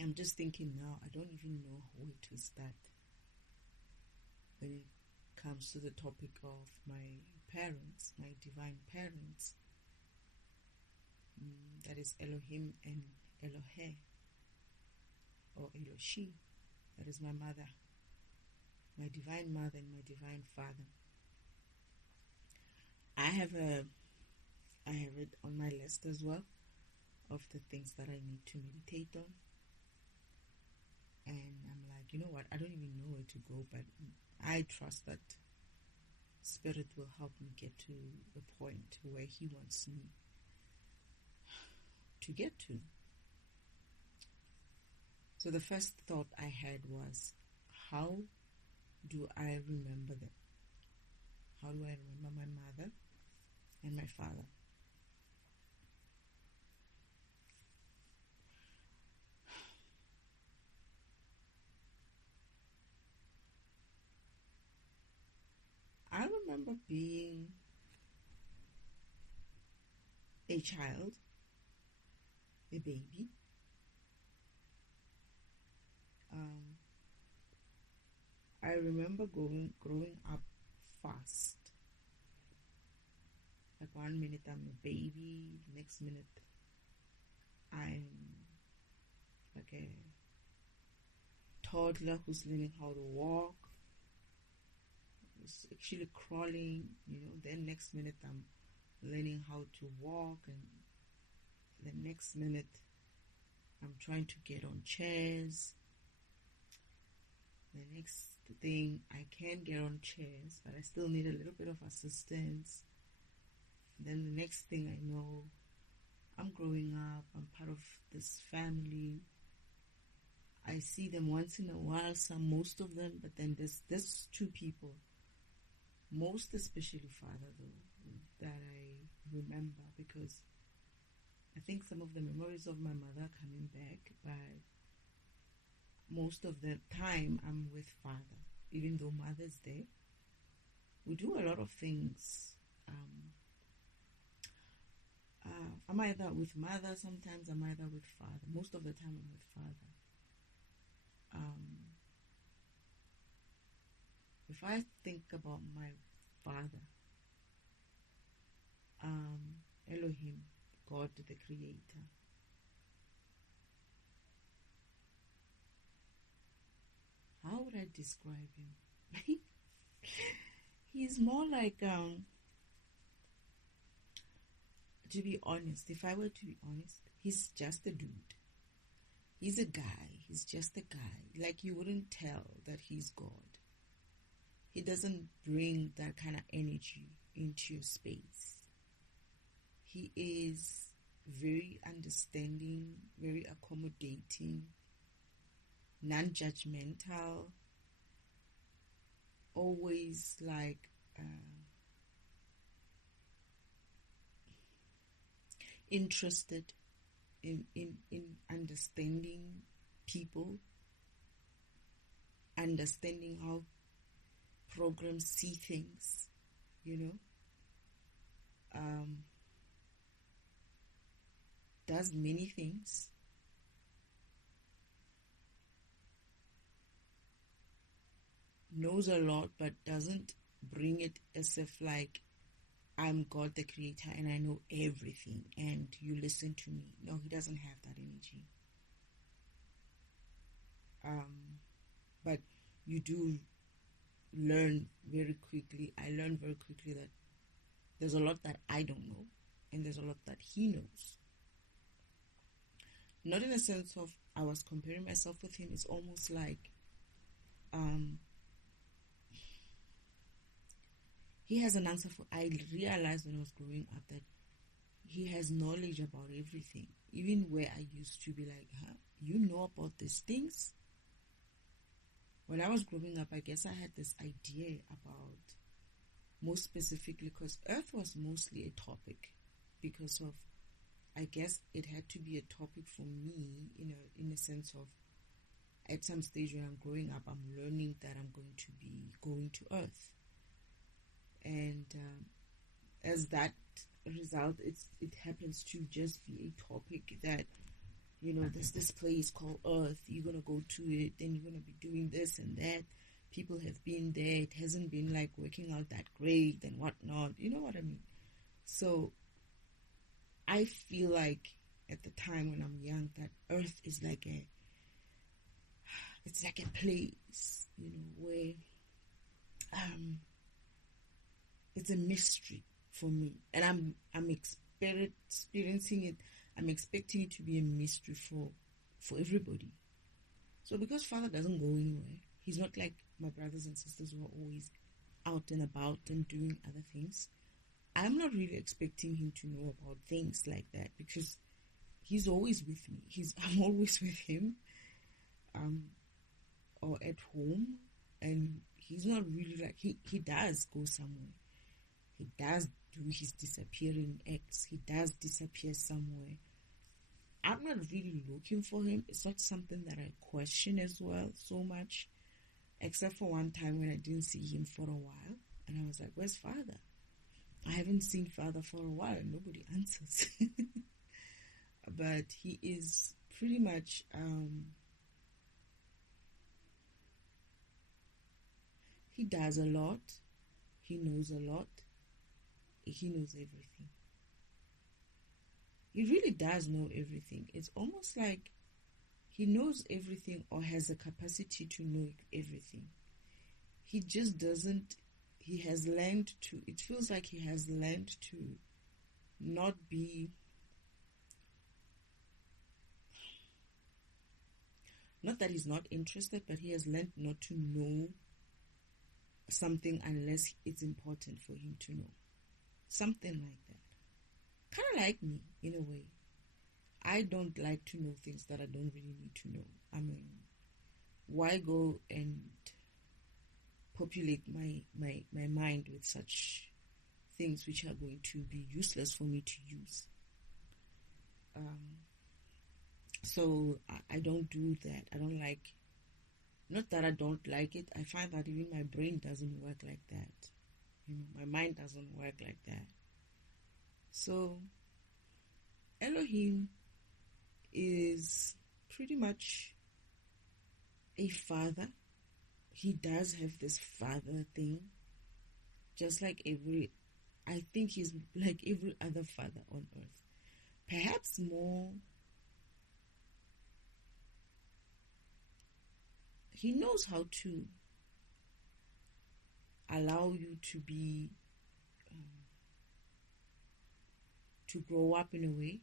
I'm just thinking now, I don't even know where to start when it comes to the topic of my parents, my divine parents. That is Elohim and Eloher, or Eloshe. That is my mother, my divine mother and my divine father. I have it on my list as well of the things that I need to meditate on. And I'm like, you know what? I don't even know where to go, but I trust that Spirit will help me get to the point where He wants me to get to. So the first thought I had was, how do I remember them? How do I remember my mother and my father? I remember being a child, a baby. I remember growing up fast. Like 1 minute I'm a baby, next minute I'm like a toddler who's learning how to walk. It's actually crawling, then next minute I'm learning how to walk, and the next minute I'm trying to get on chairs. The next thing, I can get on chairs, but I still need a little bit of assistance. Then the next thing I know, I'm growing up, I'm part of this family. I see them once in a while, most of them, but then there's two people, most especially father though, that I remember, because I think some of the memories of my mother are coming back, but most of the time I'm with father, even though mother's there. We do a lot of things. I'm either with mother, sometimes I'm either with father. Most of the time I'm with father. If I think about my father, Elohim, God the Creator, how would I describe him? He's more like, to be honest, if I were to be honest, he's just a dude. He's a guy. He's just a guy. Like, you wouldn't tell that he's God. He doesn't bring that kind of energy into your space. He is very understanding, very accommodating, non-judgmental, always like interested in understanding people, understanding how programs see things, does many things. Knows a lot, but doesn't bring it as if like, I'm God the Creator and I know everything and you listen to me. No, he doesn't have that energy. But you do learn very quickly. I learned very quickly that there's a lot that I don't know and there's a lot that he knows. Not in a sense of I was comparing myself with him. It's almost like he has an answer for. I realized when I was growing up that he has knowledge about everything. Even where I used to be like, you know about these things? When I was growing up, I guess I had this idea about, most specifically, because Earth was mostly a topic because of, I guess it had to be a topic for me, in a sense of, at some stage when I'm growing up, I'm learning that I'm going to be going to Earth. And as that result, it happens to just be a topic that, there's this place called Earth. You're gonna go to it, then you're gonna be doing this and that. People have been there. It hasn't been like working out that great and whatnot. You know what I mean? So I feel like at the time when I'm young, that Earth is like it's like a place, where it's a mystery for me, and I'm experiencing it. I'm expecting it to be a mystery for everybody. So because Father doesn't go anywhere, he's not like my brothers and sisters who are always out and about and doing other things. I'm not really expecting him to know about things like that, because he's always with me. I'm always with him, or at home, and he's not really like, he does go somewhere. He does do his disappearing acts. He does disappear somewhere. I'm not really looking for him. It's not something that I question as well so much, except for one time when I didn't see him for a while, and I was like, where's Father? I haven't seen Father for a while, and nobody answers. But he is pretty much he does a lot. He knows a lot. He knows everything. He really does know everything. It's almost like he knows everything, or has the capacity to know everything. He just doesn't, he has learned to, it feels like he has learned to not be, not that he's not interested, but he has learned not to know something unless it's important for him to know. Something like that. Kind of like me, in a way. I don't like to know things that I don't really need to know. I mean, why go and populate my mind with such things which are going to be useless for me to use? So I don't do that. I don't like, not that I don't like it, I find that even my brain doesn't work like that. My mind doesn't work like that. So Elohim is pretty much a father. He does have this father thing, just like I think he's like every other father on earth. Perhaps more. He knows how to allow you to be, to grow up in a way,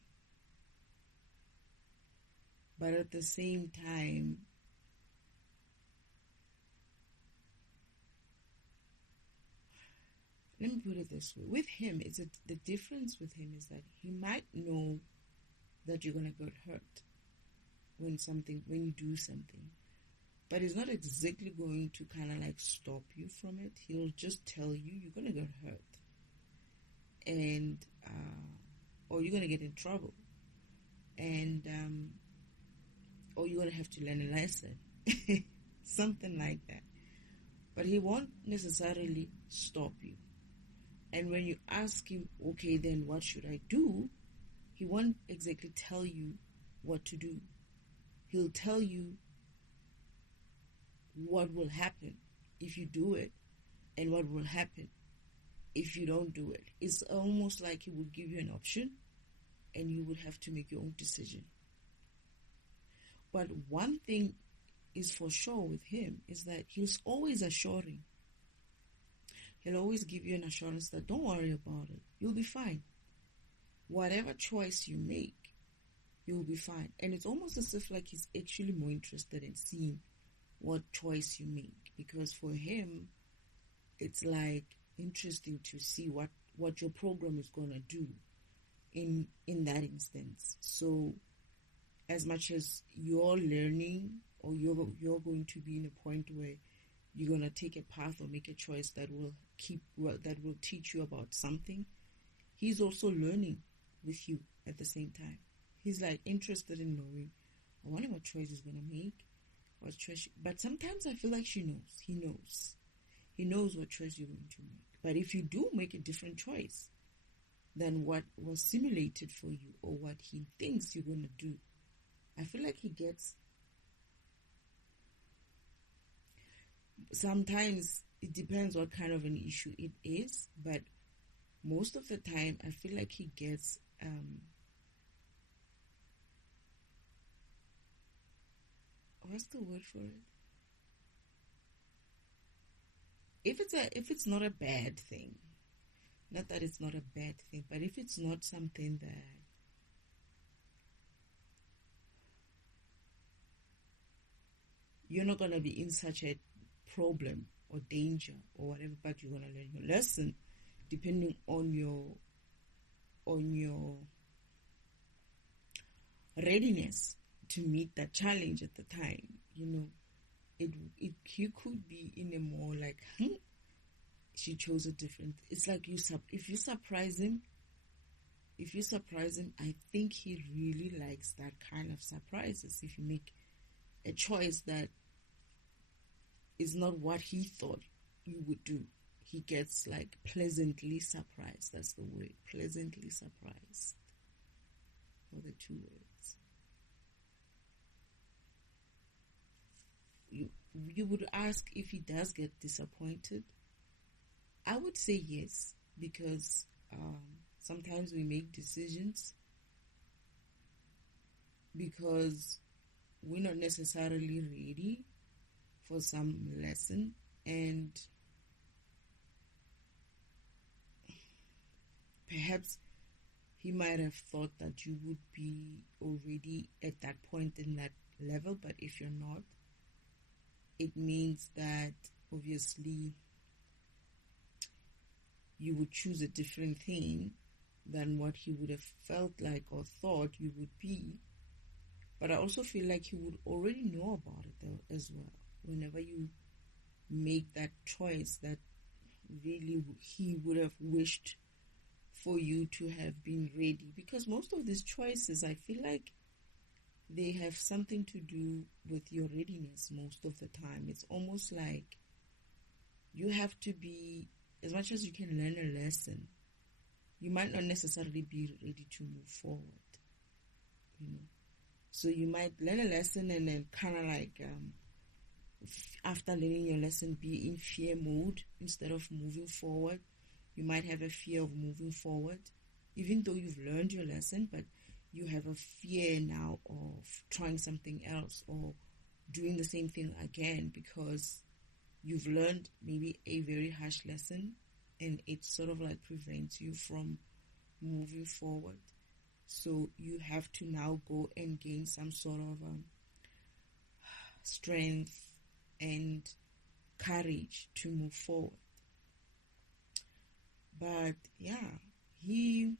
but at the same time, let me put it this way. With him, the difference with him is that he might know that you're going to get hurt when you do something. But he's not exactly going to kind of like stop you from it. He'll just tell you you're going to get hurt. And, or you're going to get in trouble. And, or you're going to have to learn a lesson. Something like that. But he won't necessarily stop you. And when you ask him, okay, then what should I do? He won't exactly tell you what to do. He'll tell you what will happen if you do it, and what will happen if you don't do it. It's almost like he would give you an option, and you would have to make your own decision. But one thing is for sure with him is that he's always assuring. He'll always give you an assurance that don't worry about it. You'll be fine. Whatever choice you make, you'll be fine. And it's almost as if like he's actually more interested in seeing what choice you make, because for him it's like interesting to see what your program is going to do in that instance. So as much as you're learning, or you're going to be in a point where you're going to take a path or make a choice that will teach you about something, he's also learning with you at the same time. He's like interested in knowing, I wonder what choice he's going to make. But sometimes I feel like he knows what choice you're going to make. But if you do make a different choice, than what was simulated for you or what he thinks you're going to do. I feel like he gets, sometimes it depends what kind of an issue it is, but most of the time I feel like he gets what's the word for it? If it's not a bad thing, not that it's not a bad thing, but if it's not something that you're not gonna be in such a problem or danger or whatever, but you're gonna learn your lesson, depending on your readiness to meet that challenge at the time. You could be in a more like, she chose a different. It's like if you surprise him, I think he really likes that kind of surprises. If you make a choice that is not what he thought you would do, he gets like pleasantly surprised. That's the word, pleasantly surprised. Or the two words. You would ask if he does get disappointed. I would say yes, because sometimes we make decisions because we're not necessarily ready for some lesson, and perhaps he might have thought that you would be already at that point in that level, but if you're not, it means that obviously you would choose a different thing than what he would have felt like or thought you would be. But I also feel like he would already know about it though as well. Whenever you make that choice that really he would have wished for you to have been ready. Because most of these choices, I feel like they have something to do with your readiness most of the time. It's almost like you have to be, as much as you can learn a lesson, you might not necessarily be ready to move forward. So you might learn a lesson and then kind of like, after learning your lesson, be in fear mode instead of moving forward. You might have a fear of moving forward, even though you've learned your lesson, but you have a fear now of trying something else or doing the same thing again because you've learned maybe a very harsh lesson and it sort of like prevents you from moving forward. So you have to now go and gain some sort of strength and courage to move forward. But yeah, he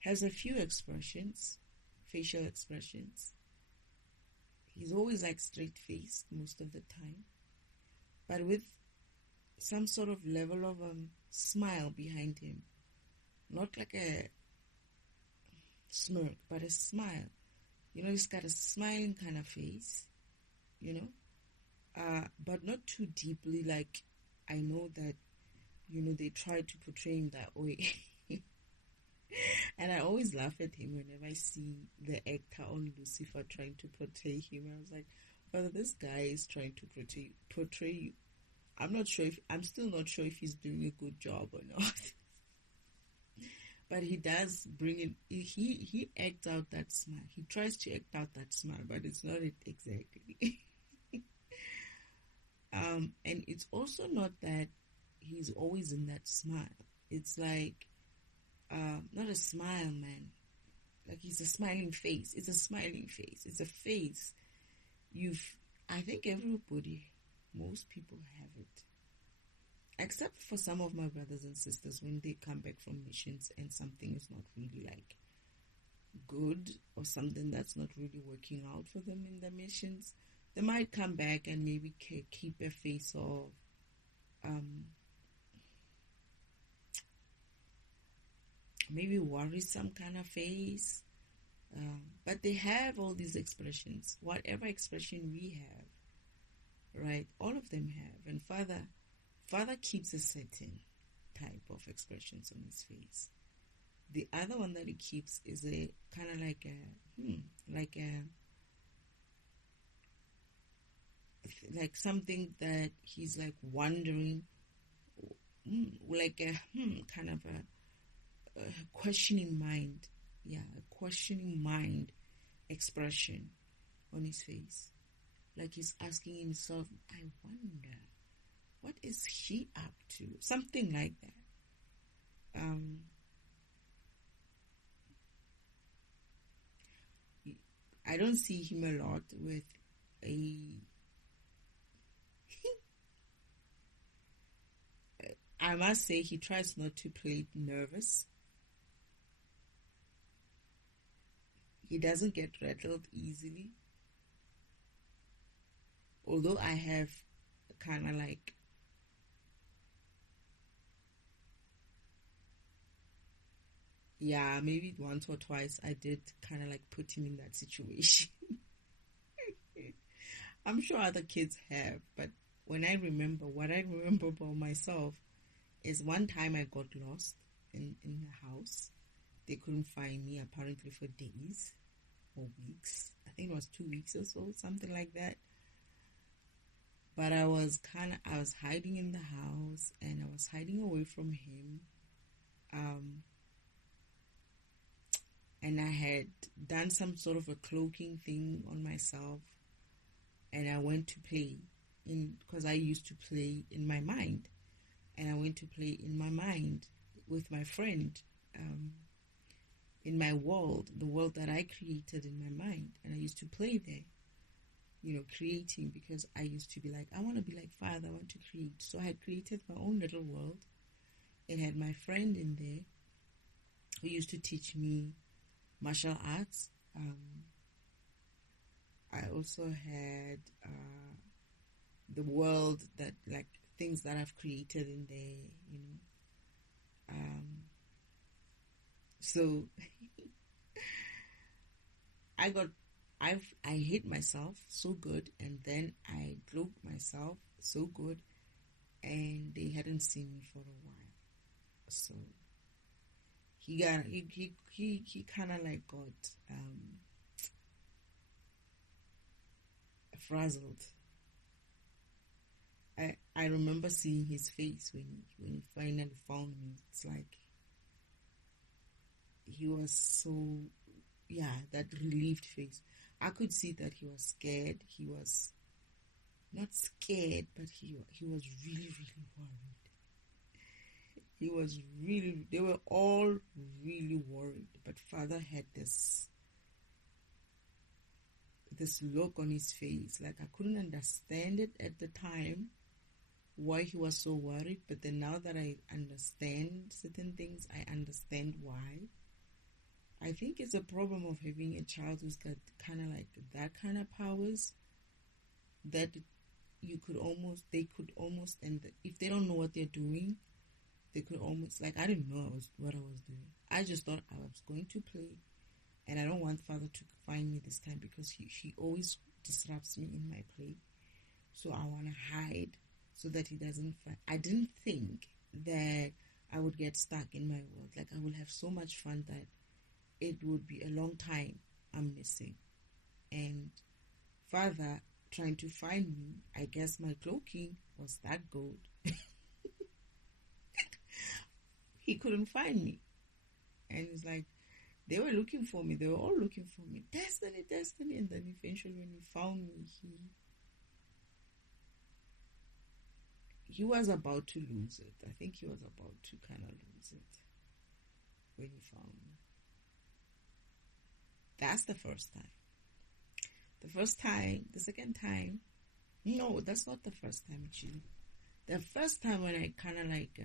has a few expressions, facial expressions. He's always like straight-faced most of the time, but with some sort of level of smile behind him. Not like a smirk, but a smile. He's got a smiling kind of face, but not too deeply. Like, I know that, they try to portray him that way. And I always laugh at him whenever I see the actor on Lucifer trying to portray him. I was like, Father, this guy is trying to portray you. I'm still not sure if he's doing a good job or not. But he does bring it. He acts out that smile. He tries to act out that smile, but it's not it exactly. And it's also not that he's always in that smile. It's like, not a smile, man. Like, he's a smiling face. It's a smiling face. It's a face. I think everybody, most people have it. Except for some of my brothers and sisters when they come back from missions and something is not really like good or something that's not really working out for them in the missions. They might come back and maybe keep a face of maybe worrisome kind of face. But they have all these expressions. Whatever expression we have, right? All of them have. And Father keeps a certain type of expressions on his face. The other one that he keeps is a kind of like something that he's like wondering, like a kind of a questioning mind. Yeah, a questioning mind expression on his face. Like he's asking himself, I wonder, what is he up to? Something like that. I don't see him a lot with a I must say he tries not to play nervous. He doesn't get rattled easily. Although I have kind of like maybe once or twice I did kind of like put him in that situation. I'm sure other kids have, but when I remember, what I remember about myself is one time I got lost in the house. They couldn't find me apparently for days or weeks. I think it was 2 weeks or so, something like that. But I was hiding in the house and I was hiding away from him. And I had done some sort of a cloaking thing on myself. And I went to play because I used to play in my mind. And I went to play in my mind with my friend in my world, the world that I created in my mind. And I used to play there, creating, because I used to be like, I want to be like Father, I want to create. So I had created my own little world. It had my friend in there who used to teach me martial arts. I also had the world that, like, things that I've created in there, so I hate myself so good, and then I cloaked myself so good, and they hadn't seen me for a while. So he kind of like got frazzled. I remember seeing his face when he finally found me. It's like he was so, that relieved face. I could see that he was scared. He was not scared, but he was really, really worried. He was really, they were all really worried. But Father had this look on his face. Like, I couldn't understand it at the time, why he was so worried. But then now that I understand certain things, I understand why. I think it's a problem of having a child who's got kind of like that kind of powers, that they could almost, and if they don't know what they're doing, they could almost, like, I didn't know what I was doing. I just thought I was going to play, and I don't want Father to find me this time, because he always disrupts me in my play. So I want to hide so that he doesn't find. I didn't think that I would get stuck in my world. Like, I would have so much fun that it would be a long time I'm missing. And Father trying to find me, I guess my cloaking was that good. He couldn't find me. And it's like, they were looking for me. They were all looking for me. Destiny, destiny. And then eventually when he found me, he was about to lose it. I think he was about to kind of lose it when he found me. That's the first time. The second time, no, that's not the first time, actually. The first time when I kind of like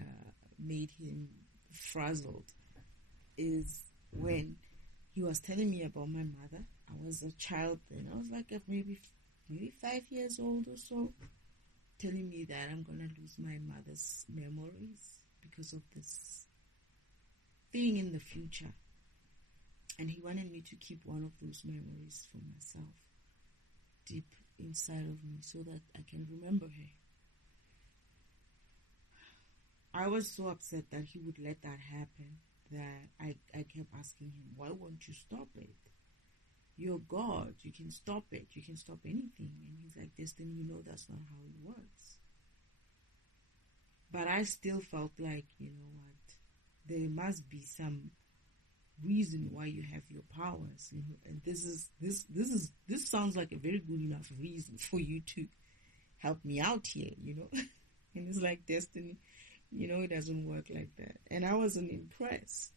made him frazzled is when he was telling me about my mother. I was a child then. I was like maybe 5 years old or so, telling me that I'm going to lose my mother's memories because of this thing in the future. And he wanted me to keep one of those memories for myself, deep inside of me, so that I can remember her. I was so upset that he would let that happen, that I asking him, why won't you stop it? You're God. You can stop it. You can stop anything. And he's like, Destiny, you know that's not how it works. But I still felt like, you know what, there must be some reason why you have your powers, you know, and this sounds like a very good enough reason for you to help me out here, you know. And it's like, Destiny, you know, it doesn't work like that. And I wasn't impressed.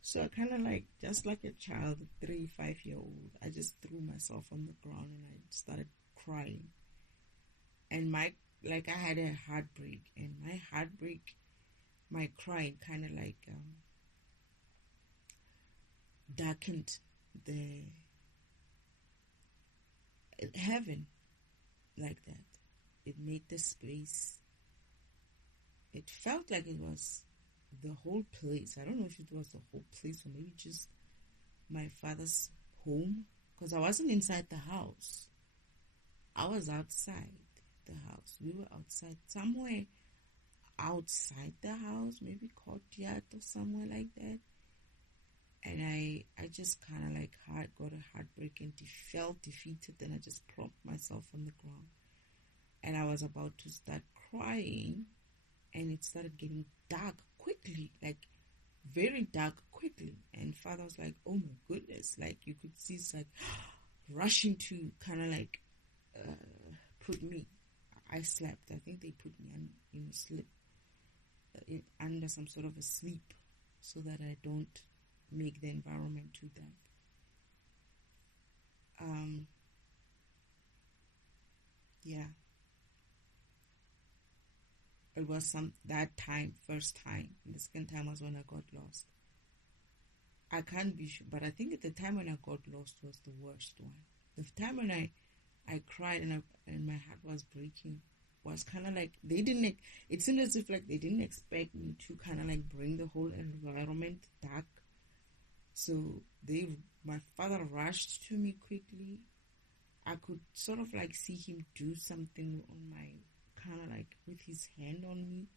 So I kind of like, just like a child, a 3-5-year-old, I just threw myself on the ground and I started crying. And I had a heartbreak, and my crying kind of like darkened the heaven like that. It made the space. It felt like it was the whole place. I don't know if it was the whole place or maybe just my father's home, because I wasn't inside the house. I was outside the house. We were outside, somewhere outside the house, maybe courtyard or somewhere like that. And I just kind of like got a heartbreak and felt defeated. And I just plopped myself on the ground. And I was about to start crying, and it started getting dark quickly, like very dark quickly. And Father was like, oh my goodness, like you could see it's like rushing to kind of like put me. I slept. I think they put me under some sort of a sleep so that I don't make the environment too dark. Yeah. It was that time, first time. The second time was when I got lost. I can't be sure, but I think at the time when I got lost was the worst one. The time when I cried and my heart was breaking was kind of like it seemed as if like they didn't expect me to kind of like bring the whole environment dark. So my father rushed to me quickly. I could sort of like see him do something on my, kind of like with his hand on me.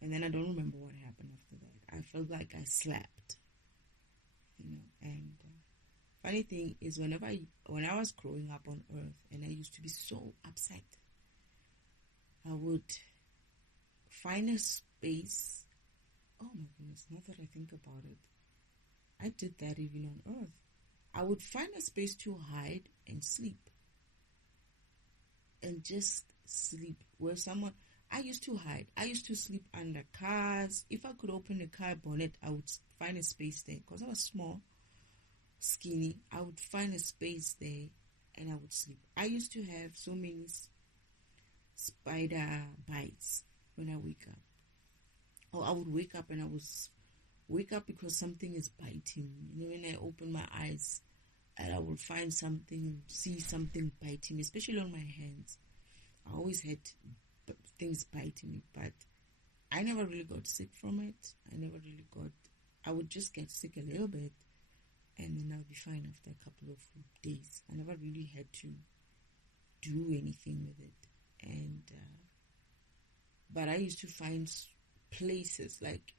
And then I don't remember what happened after that. I felt like I slept, you know. And funny thing is, when I was growing up on earth and I used to be so upset, I would find a space. Oh my goodness, now that I think about it, I did that even on earth. I would find a space to hide and sleep. And just sleep. Where I used to hide. I used to sleep under cars. If I could open a car bonnet, I would find a space there. Because I was small, skinny, I would find a space there and I would sleep. I used to have so many spider bites when I wake up. Or I would wake up and I would wake up because something is biting me. You know, when I open my eyes and I would find something, see something biting me, especially on my hands. I always had things biting me, but I never really got sick from it. I would just get sick a little bit and then I'll be fine after a couple of days. I never really had to do anything with it. And but I used to find places like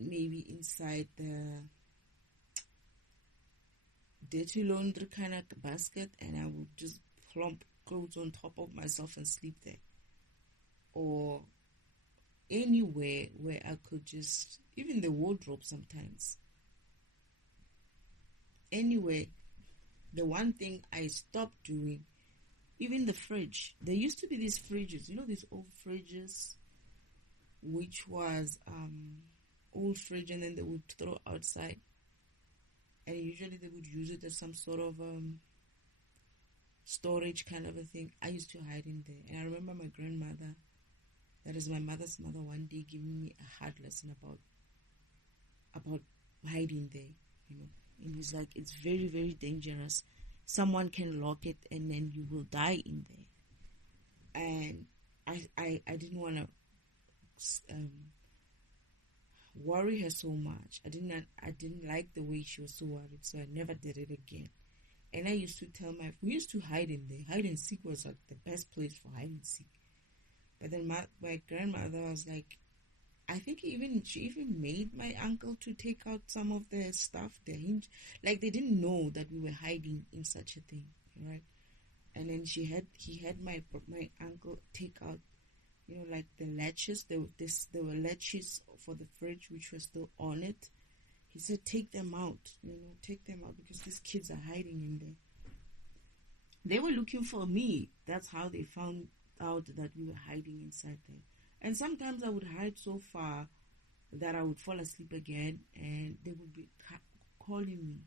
maybe inside the dirty laundry kind of basket, and I would just plump clothes on top of myself and sleep there. Or anywhere where I could just, even the wardrobe sometimes. Anyway, the one thing I stopped doing, even the fridge. There used to be these fridges, you know, these old fridges, which was old fridge, and then they would throw outside. And usually they would use it as some sort of storage kind of a thing. I used to hide in there. And I remember my grandmother, that is my mother's mother, one day giving me a hard lesson about hiding there, you know. And he's like, it's very, very dangerous. Someone can lock it and then you will die in there. And I didn't want to worry her so much. I didn't like the way she was so worried, so I never did it again. And I used to we used to hide in there. Hide and seek was like the best place for hide and seek. But then my grandmother was like, I think she even made my uncle to take out some of the stuff, the hinge. Like, they didn't know that we were hiding in such a thing, right? And then he had my uncle take out, like the latches. There were latches for the fridge which were still on it. He said, take them out, take them out, because these kids are hiding in there. They were looking for me. That's how they found out that we were hiding inside there. And sometimes I would hide so far that I would fall asleep again, and they would be calling me.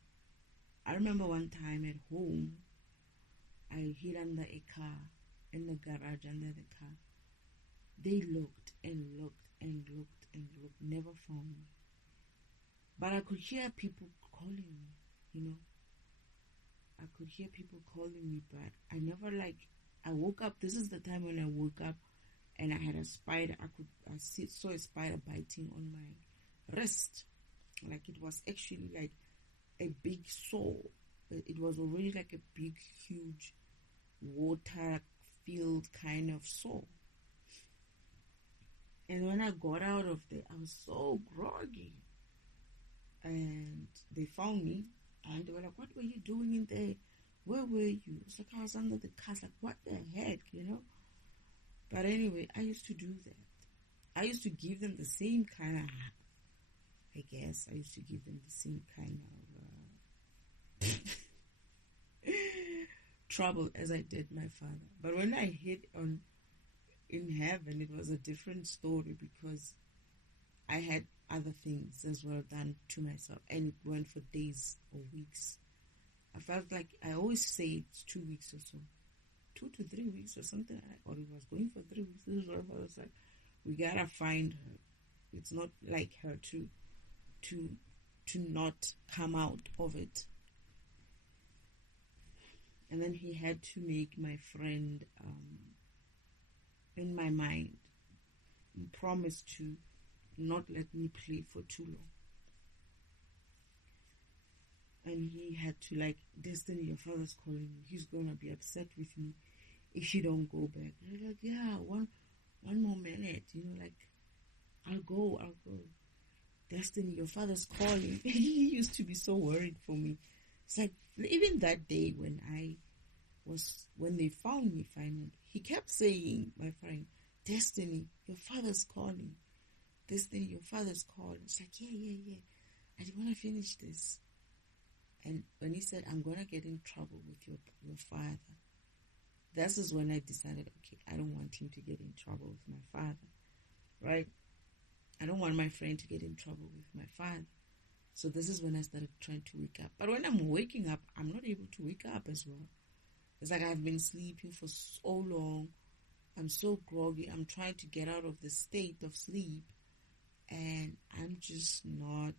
I remember one time at home, I hid under a car, in the garage under the car. They looked and looked and looked and looked, never found me. But I could hear people calling me, I could hear people calling me, but I never, I woke up. This is the time when I woke up, and I had a spider. I saw a spider biting on my wrist. Like, it was actually like a big sore. It was already like a big, huge water-filled kind of sore. And when I got out of there, I was so groggy. And they found me, and they were like, what were you doing in there? Where were you? It's like I was under the car. It's like, what the heck, But anyway, I used to do that. I used to give them the same kind of, I used to give them the same kind of trouble as I did my father. But when I hit in heaven, it was a different story, because I had other things as well done to myself, and it went for days or weeks. I felt like, I always say it's 2 weeks or so, 2 to 3 weeks or something, or it was going for 3 weeks. This is what I was like, we gotta find her. It's not like her to not come out of it. And then he had to make my friend, in my mind, promise to not let me play for too long. And he had to, Destiny, your father's calling you. He's gonna be upset with me if you don't go back. And I was like, yeah, one more minute, I'll go. Destiny, your father's calling. He used to be so worried for me. It's like, even that day when they found me finally, he kept saying, my friend, Destiny, your father's calling. Destiny, your father's calling. It's like, yeah. I want to finish this. And when he said, I'm going to get in trouble with your father, this is when I decided, okay, I don't want him to get in trouble with my father, right? I don't want my friend to get in trouble with my father. So this is when I started trying to wake up. But when I'm waking up, I'm not able to wake up as well. It's like I've been sleeping for so long. I'm so groggy. I'm trying to get out of the state of sleep, and I'm just not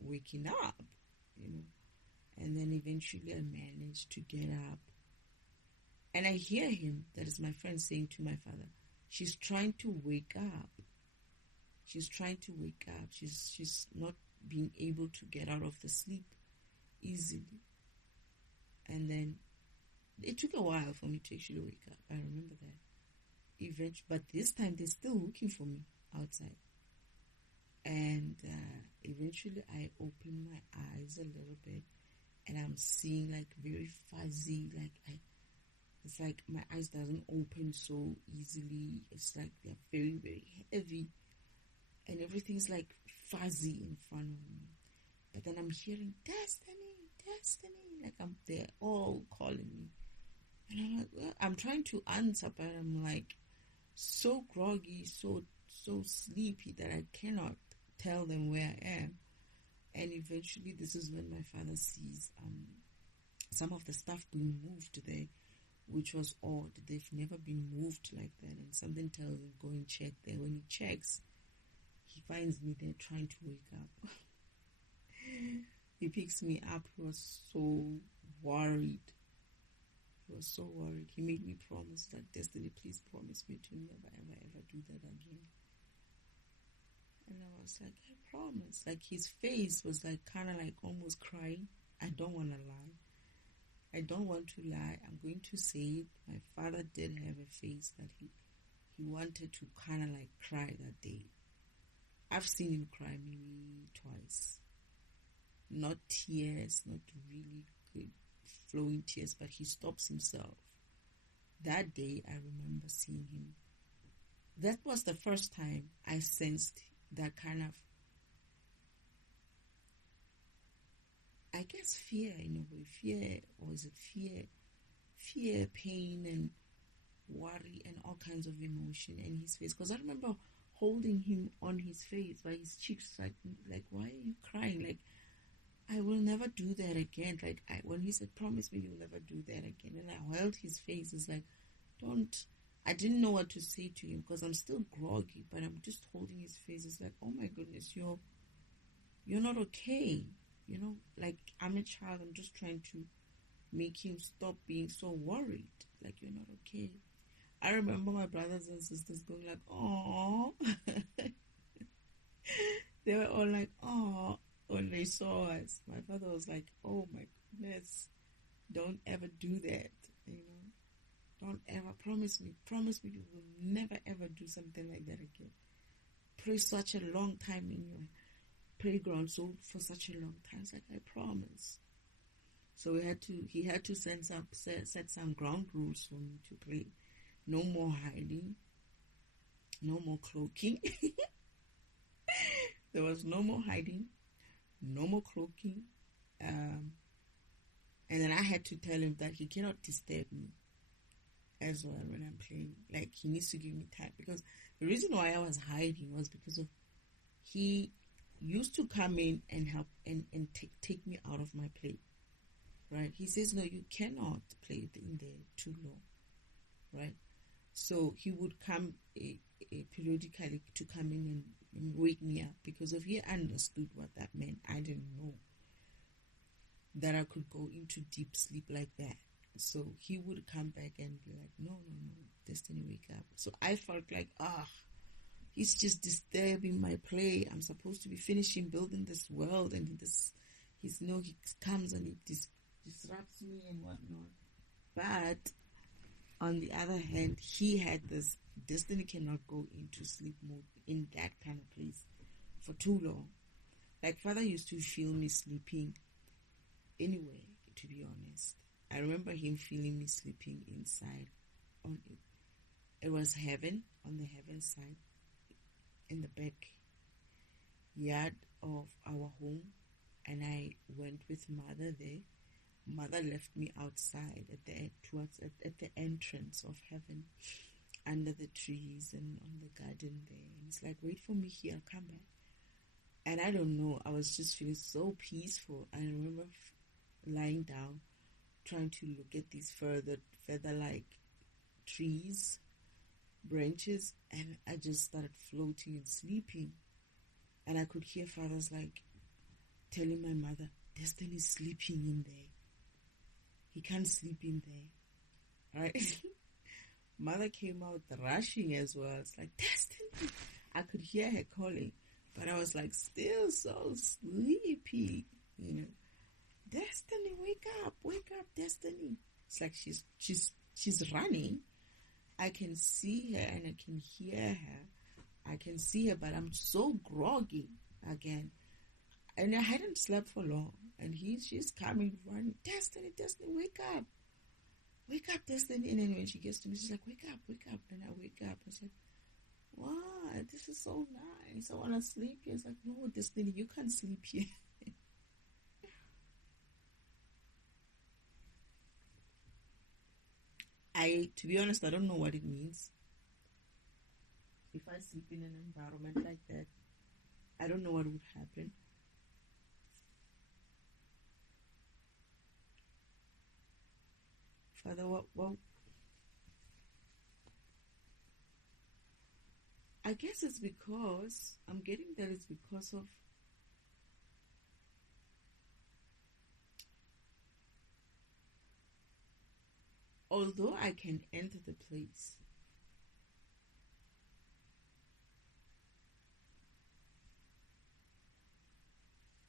waking up, And then eventually I managed to get up. And I hear him, that is my friend, saying to my father, she's trying to wake up. She's trying to wake up. She's not being able to get out of the sleep easily. And then it took a while for me to actually wake up. I remember that. But this time they're still looking for me outside. And eventually I opened my eyes a little bit, and I'm seeing very fuzzy, it's like my eyes doesn't open so easily. It's like they're very, very heavy, and everything's fuzzy in front of me. But then I'm hearing, Destiny, they're all calling me. And I'm like, well, I'm trying to answer, but I'm so groggy, so sleepy that I cannot tell them where I am. And eventually this is when my father sees some of the stuff being moved there, which was odd. They've never been moved like that. And something tells him, go and check there. When he checks, he finds me there trying to wake up. He picks me up. He was so worried. He made me promise that, Destiny, please promise me to never, ever do that again. And I was like, I promise. His face was kind of almost crying. I don't want to lie. I'm going to say it. My father did have a face that he wanted to kind of cry that day. I've seen him cry maybe twice. Not tears, not really good flowing tears, but he stops himself. That day, I remember seeing him. That was the first time I sensed that kind of, I guess, fear in a way. Fear, or is it fear? Fear, pain, and worry, and all kinds of emotion in his face. Because I remember holding him on his face, by his cheeks, like, why are you crying? Like, I will never do that again. Like, when he said, promise me you'll never do that again. And I held his face. It's like, don't. I didn't know what to say to him because I'm still groggy, but I'm just holding his face. It's like, oh my goodness, you're not okay. You know, like, I'm a child. I'm just trying to make him stop being so worried. Like, you're not okay. I remember my brothers and sisters going like, oh. They were all like, oh, when they saw us. My father was like, oh my goodness, don't ever do that. You know, don't ever, promise me you will never ever do something like that again. Pray such a long time in your playground, so for such a long time. It's like, I promise. So he had to set some ground rules for me to play. No more hiding, no more cloaking. There was no more hiding, no more cloaking. And then I had to tell him that he cannot disturb me as well when I'm playing. Like, he needs to give me time. Because the reason why I was hiding was because of he used to come in and help and take me out of my play. Right? He says, no, you cannot play in there too long. Right? So he would come periodically to come in and wake me up, because if he understood what that meant, I didn't know that I could go into deep sleep like that. So he would come back and be like, no, Destiny, wake up. So I felt like, he's just disturbing my play. I'm supposed to be finishing building this world, and he comes and he disrupts me and whatnot. But on the other hand, he had this, Destiny cannot go into sleep mode in that kind of place for too long. Like, father used to feel me sleeping anyway, to be honest. I remember him feeling me sleeping inside. It was heaven, on the heaven side, in the back yard of our home. And I went with mother there. Mother left me outside at the entrance of heaven, under the trees and on the garden there. And it's like, wait for me here, I'll come back. And I don't know, I was just feeling so peaceful. I remember lying down, trying to look at these feather-like trees, branches, and I just started floating and sleeping. And I could hear fathers like telling my mother, Destiny's sleeping in there. He can't sleep in there. Right? Mother came out rushing as well. It's like, Destiny. I could hear her calling, but I was like still so sleepy. You know, Destiny, wake up, Destiny. It's like she's running. I can see her and I can hear her. I can see her, but I'm so groggy again. And I hadn't slept for long. And she's coming, running. Destiny, wake up. Wake up, Destiny. And then when she gets to me, she's like, wake up. And I wake up. It's like, wow, this is so nice. I want to sleep here. It's like, no, Destiny, you can't sleep here. To be honest, I don't know what it means. If I sleep in an environment like that, I don't know what would happen. Father, what? I guess it's because, I'm getting that it's because of although I can enter the place,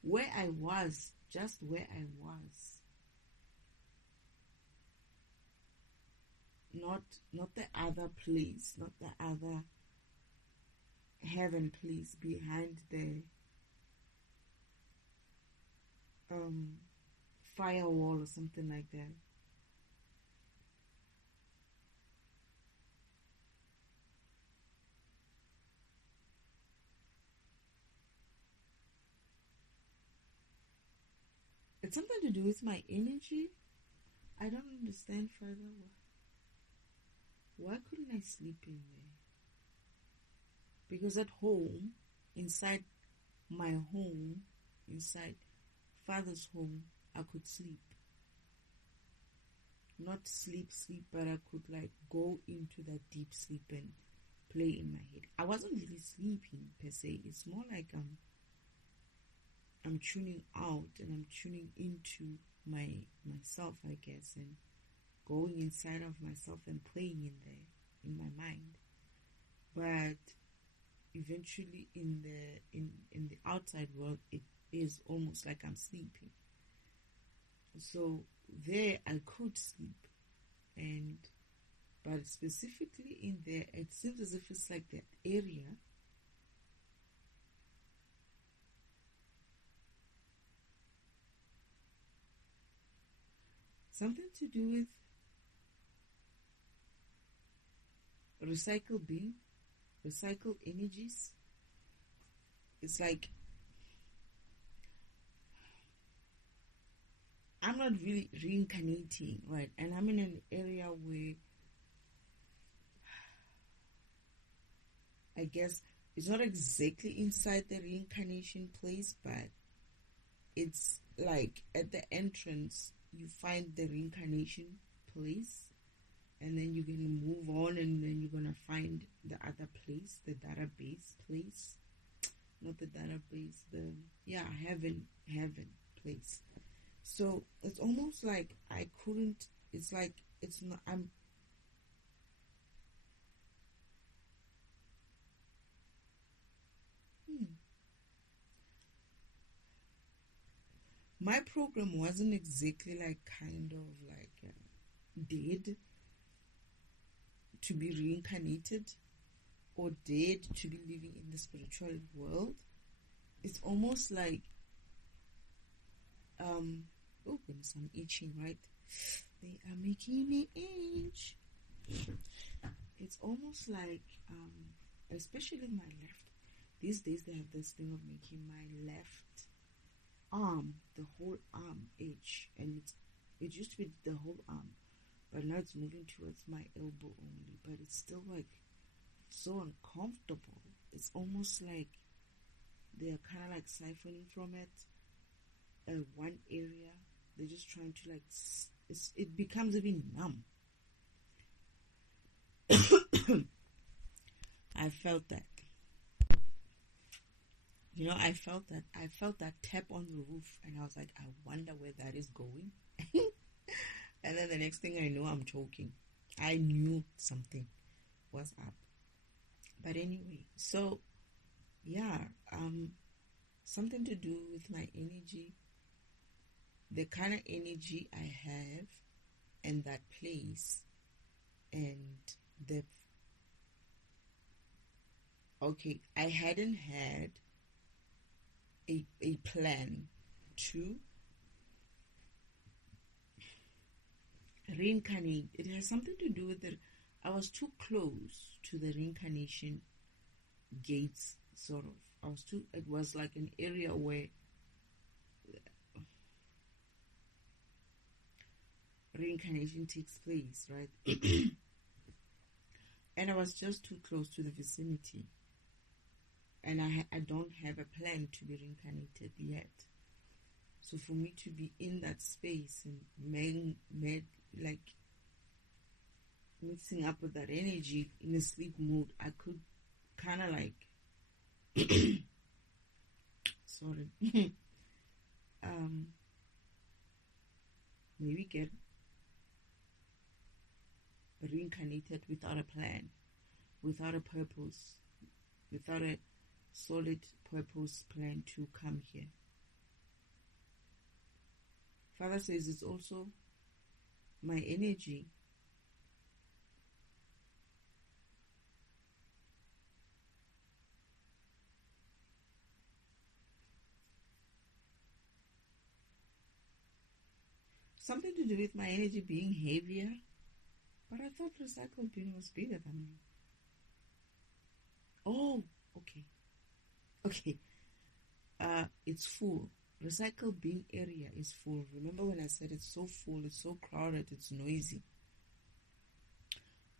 where I was, just where I was, not the other place, not the other heaven place behind the firewall or something like that. It's something to do with my energy. I don't understand further. Why couldn't I sleep in there? Because at home, inside my home, inside father's home, I could sleep. Not sleep, but I could like go into that deep sleep and play in my head. I wasn't really sleeping per se. It's more like I'm tuning out and I'm tuning into myself, I guess, and going inside of myself and playing in there in my mind. But eventually in the outside world, it is almost like I'm sleeping. So there I could sleep, but specifically in there, it seems as if it's like that area something to do with recycled energies. It's like I'm not really reincarnating, right? And I'm in an area where I guess it's not exactly inside the reincarnation place, but it's like at the entrance you find the reincarnation place, and then you're gonna move on, and then you're gonna find the other place, the database place. Not the database, heaven place. So it's almost like I couldn't. It's like it's not. My program wasn't exactly like kind of like dead to be reincarnated or dead to be living in the spiritual world. It's almost like oh goodness, I'm itching, right? They are making me itch. It's almost like especially my left. These days they have this thing of making my left arm, the whole arm itch, and it used to be the whole arm, but now it's moving towards my elbow only, but it's still like so uncomfortable. It's almost like they're kind of like siphoning from it one area. They're just trying to like it becomes even numb. I felt that. I felt that tap on the roof, and I was like, I wonder where that is going. And then the next thing I know, I'm choking. I knew something was up. But anyway, so yeah, something to do with my energy, the kind of energy I have in that place, and I hadn't had a plan to reincarnate. It has something to do with it. I was too close to the reincarnation gates, sort of. It was like an area where reincarnation takes place, right? And I was just too close to the vicinity. And I don't have a plan to be reincarnated yet. So for me to be in that space and like mixing up with that energy in a sleep mode, I could kind of like sorry maybe get reincarnated without a plan, without a purpose, without a solid purpose plan to come here. Father says it's also my energy something to do with my energy being heavier. But I thought recycle bin was bigger than me. Oh, okay. Okay. It's full. Recycle bin area is full. Remember when I said it's so full, it's so crowded, it's noisy.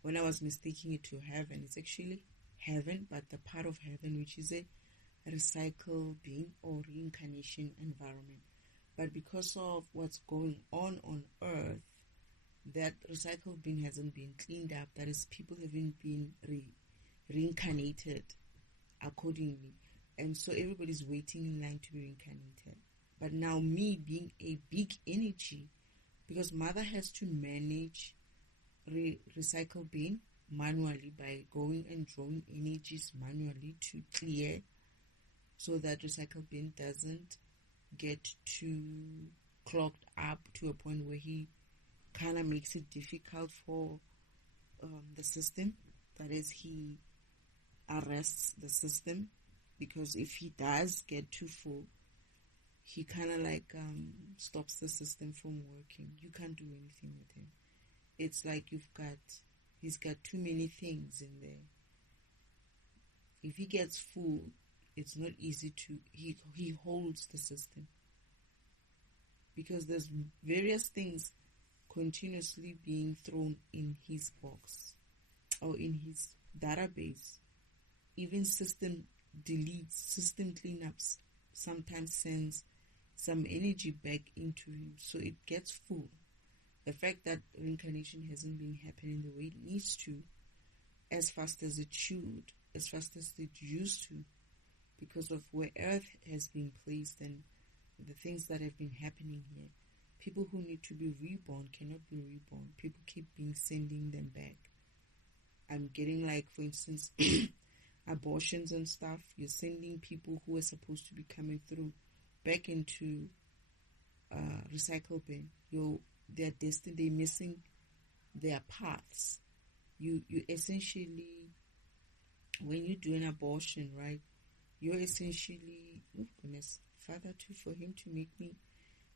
When I was mistaking it to heaven, it's actually heaven, but the part of heaven which is a recycle bin or reincarnation environment. But because of what's going on earth, that recycle bin hasn't been cleaned up. That is, people haven't been reincarnated accordingly. And so everybody's waiting in line to be reincarnated. But now me being a big energy, because mother has to manage recycle bin manually by going and drawing energies manually to clear, so that recycle bin doesn't get too clogged up to a point where he kind of makes it difficult for the system. That is, he arrests the system, because if he does get too full, he kind of like stops the system from working. You can't do anything with him. It's like he's got too many things in there. If he gets full, it's not easy to, he holds the system, because there's various things continuously being thrown in his box or in his database. Even system deletes, system cleanups sometimes sends some energy back into him, so it gets full. The fact that reincarnation hasn't been happening the way it needs to, as fast as it should, as fast as it used to, because of where Earth has been placed and the things that have been happening here. People who need to be reborn cannot be reborn. People keep sending them back. I'm getting, like, for instance, abortions and stuff. You're sending people who are supposed to be coming through back into recycle bin. They're destined, they're missing their paths. You essentially, when you do an abortion, right, you're essentially, oh goodness, Father, too, for him to make me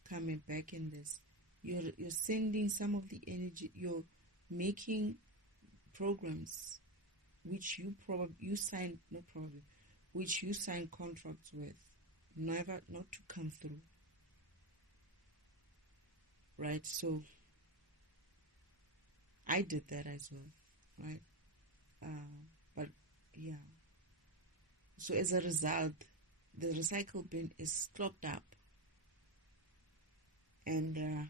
coming back in this. You're sending some of the energy. You're making programs which you sign contracts with, not to come through. Right? So I did that as well, right? But yeah. So as a result, the recycle bin is clogged up, and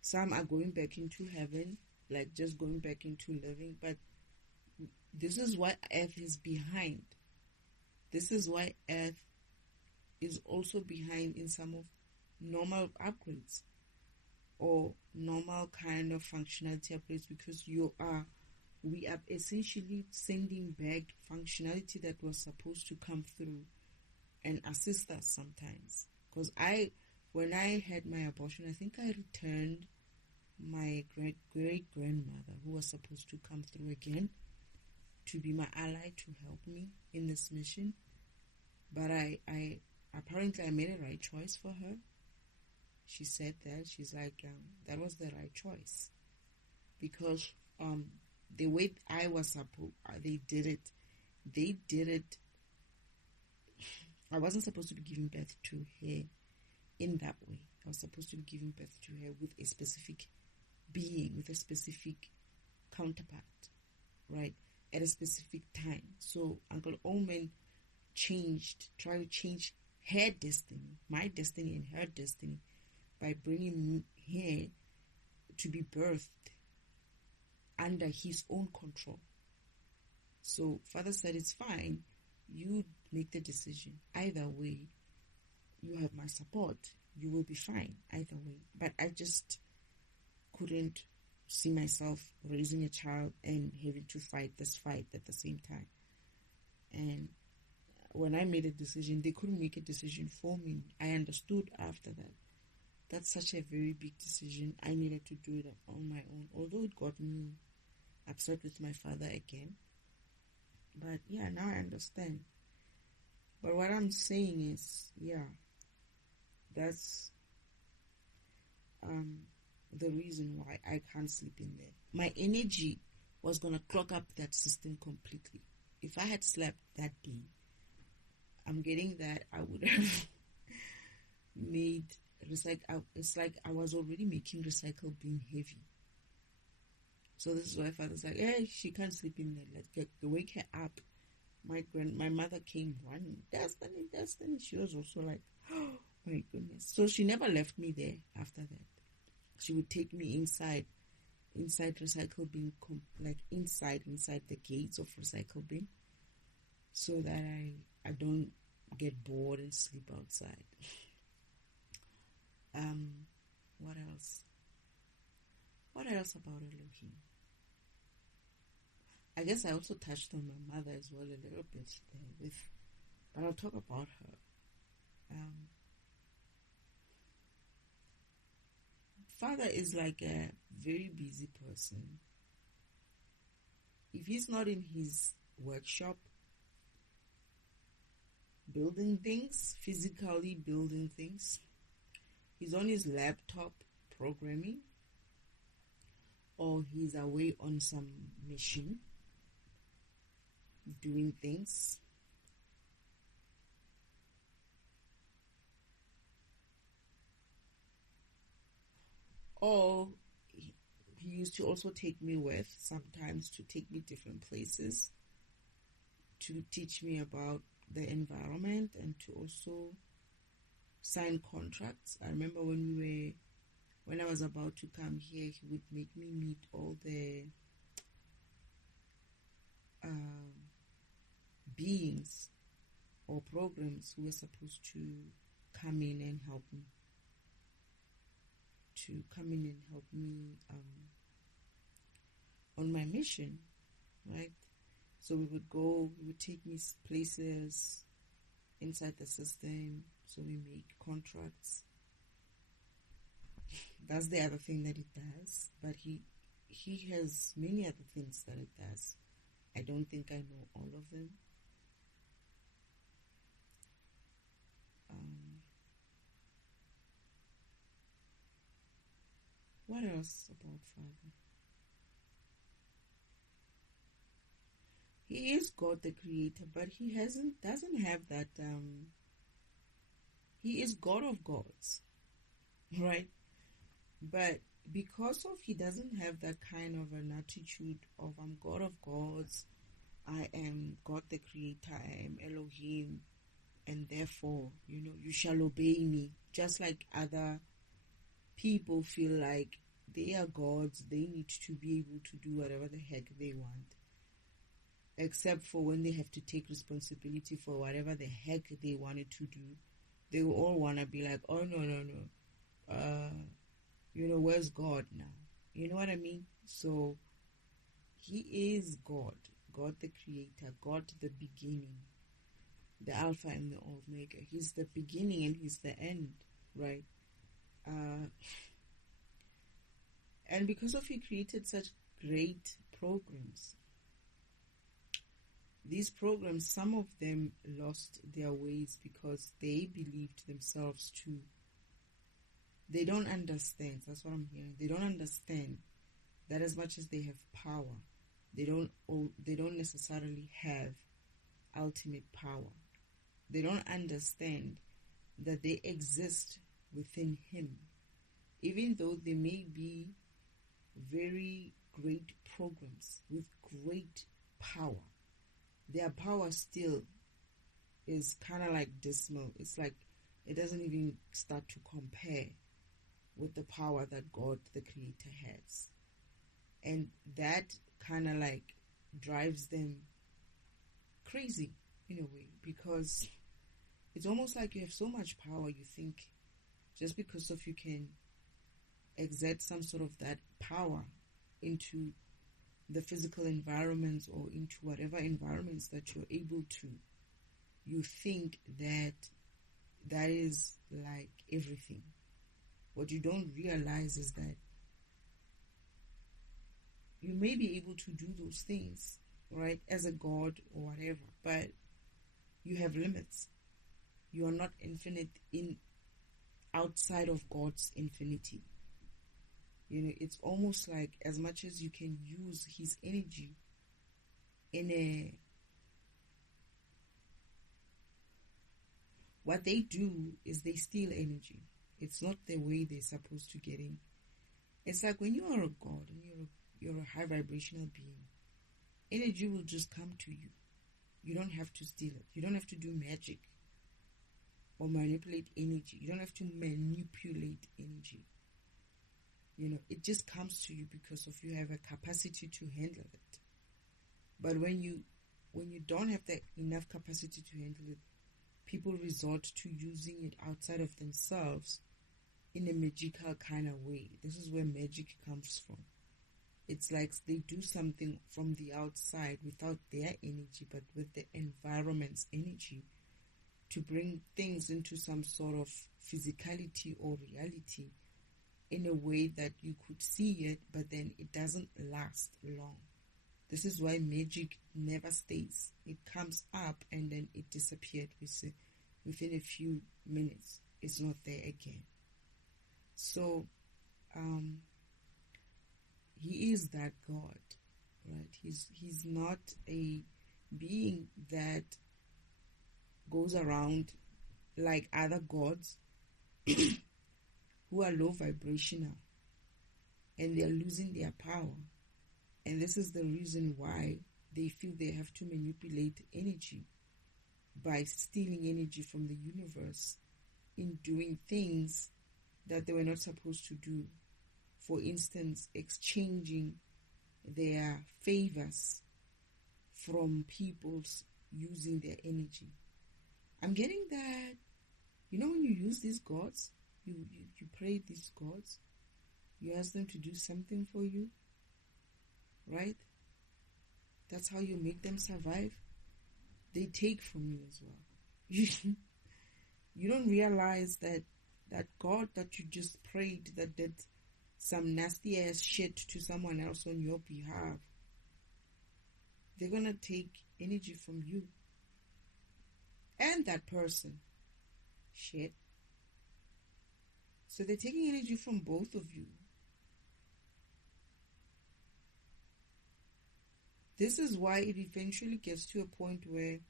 some are going back into heaven, like just going back into living. But this is why Earth is behind. This is why Earth is also behind in some of normal upgrades or normal kind of functionality upgrades, because we are essentially sending back functionality that was supposed to come through and assist us sometimes. Because when I had my abortion, I think I returned my great-great-grandmother, who was supposed to come through again to be my ally, to help me in this mission. But I apparently I made a right choice for her. She said that. She's like, that was the right choice. Because the way I was supposed, they did it. I wasn't supposed to be giving birth to her in that way. I was supposed to be giving birth to her with a specific being, with a specific counterpart, right, at a specific time. So Uncle Omen tried to change her destiny, my destiny and her destiny, by bringing her to be birthed under his own control. So Father said, it's fine, you make the decision. Either way, you have my support. You will be fine either way. But I just couldn't see myself raising a child and having to fight this fight at the same time. And when I made a decision, they couldn't make a decision for me. I understood after that. That's such a very big decision. I needed to do it on my own. Although it got me upset with my father again. But yeah, now I understand. But what I'm saying is, yeah, that's the reason why I can't sleep in there. My energy was going to clog up that system completely. If I had slept that day, I'm getting that I would have made recycle. It's like I was already making recycle bin heavy. So this is why Father's like, hey, she can't sleep in there. Let's wake her up. My mother came running. Destiny. She was also like, oh my goodness. So she never left me there after that. She would take me inside recycle bin, like inside the gates of recycle bin, so that I don't get bored and sleep outside. What else? What else about Elohim? I guess I also touched on my mother as well a little bit there but I'll talk about her. Father is like a very busy person. If he's not in his workshop building things, physically building things, he's on his laptop programming, or he's away on some mission doing things. Or he used to also take me with sometimes to take me different places to teach me about the environment and to also sign contracts. I remember when I was about to come here, he would make me meet all the beings or programs who were supposed to come in and help me. On my mission, right? So we would take me places inside the system, so we make contracts. That's the other thing that it does, but he has many other things that it does. I don't think I know all of them. What else about Father? He is God the Creator, but he doesn't have that. He is God of gods, right? But because of he doesn't have that kind of an attitude of I'm God of gods, I am God the Creator, I am Elohim, and therefore, you shall obey me. Just like other people feel like they are gods, they need to be able to do whatever the heck they want. Except for when they have to take responsibility for whatever the heck they wanted to do. They will all want to be like, oh, no. Where's God now? You know what I mean? So, he is God. God the Creator. God the beginning. The Alpha and the Omega. He's the beginning and he's the end, right? And because of he created such great programs, these programs, some of them lost their ways because they believed themselves too. They don't understand. That's what I'm hearing. They don't understand that as much as they have power, they don't necessarily have ultimate power. They don't understand that they exist within him. Even though they may be very great programs with great power, their power still is kind of like dismal. It's like it doesn't even start to compare with the power that God the Creator has. And that kind of like drives them crazy in a way, because it's almost like you have so much power, you think just because of you can exert some sort of that power into the physical environments or into whatever environments that you're able to, you think that that is like everything. What you don't realize is that you may be able to do those things, right, as a god or whatever, but you have limits. You are not infinite outside of God's infinity. It's almost like as much as you can use his energy what they do is they steal energy. It's not the way they're supposed to get in. It's like when you are a god and you're a high vibrational being, energy will just come to you. You don't have to steal it. You don't have to do magic or manipulate energy. You don't have to manipulate energy. It just comes to you because of you have a capacity to handle it. But when you don't have enough capacity to handle it, people resort to using it outside of themselves in a magical kind of way. This is where magic comes from. It's like they do something from the outside without their energy, but with the environment's energy to bring things into some sort of physicality or reality in a way that you could see it, but then it doesn't last long. This is why magic never stays. It comes up and then it disappeared within a few minutes. It's not there again. So, he is that God, right? He's not a being that goes around like other gods who are low vibrational and they are losing their power. And this is the reason why they feel they have to manipulate energy by stealing energy from the universe in doing things that they were not supposed to do. For instance, exchanging their favors from people's using their energy. I'm getting that, when you use these gods, you pray these gods, you ask them to do something for you, right? That's how you make them survive. They take from you as well. You don't realize that God that you just prayed that did some nasty ass shit to someone else on your behalf, they're gonna take energy from you and that person. Shit. So they're taking energy from both of you. This is why it eventually gets to a point where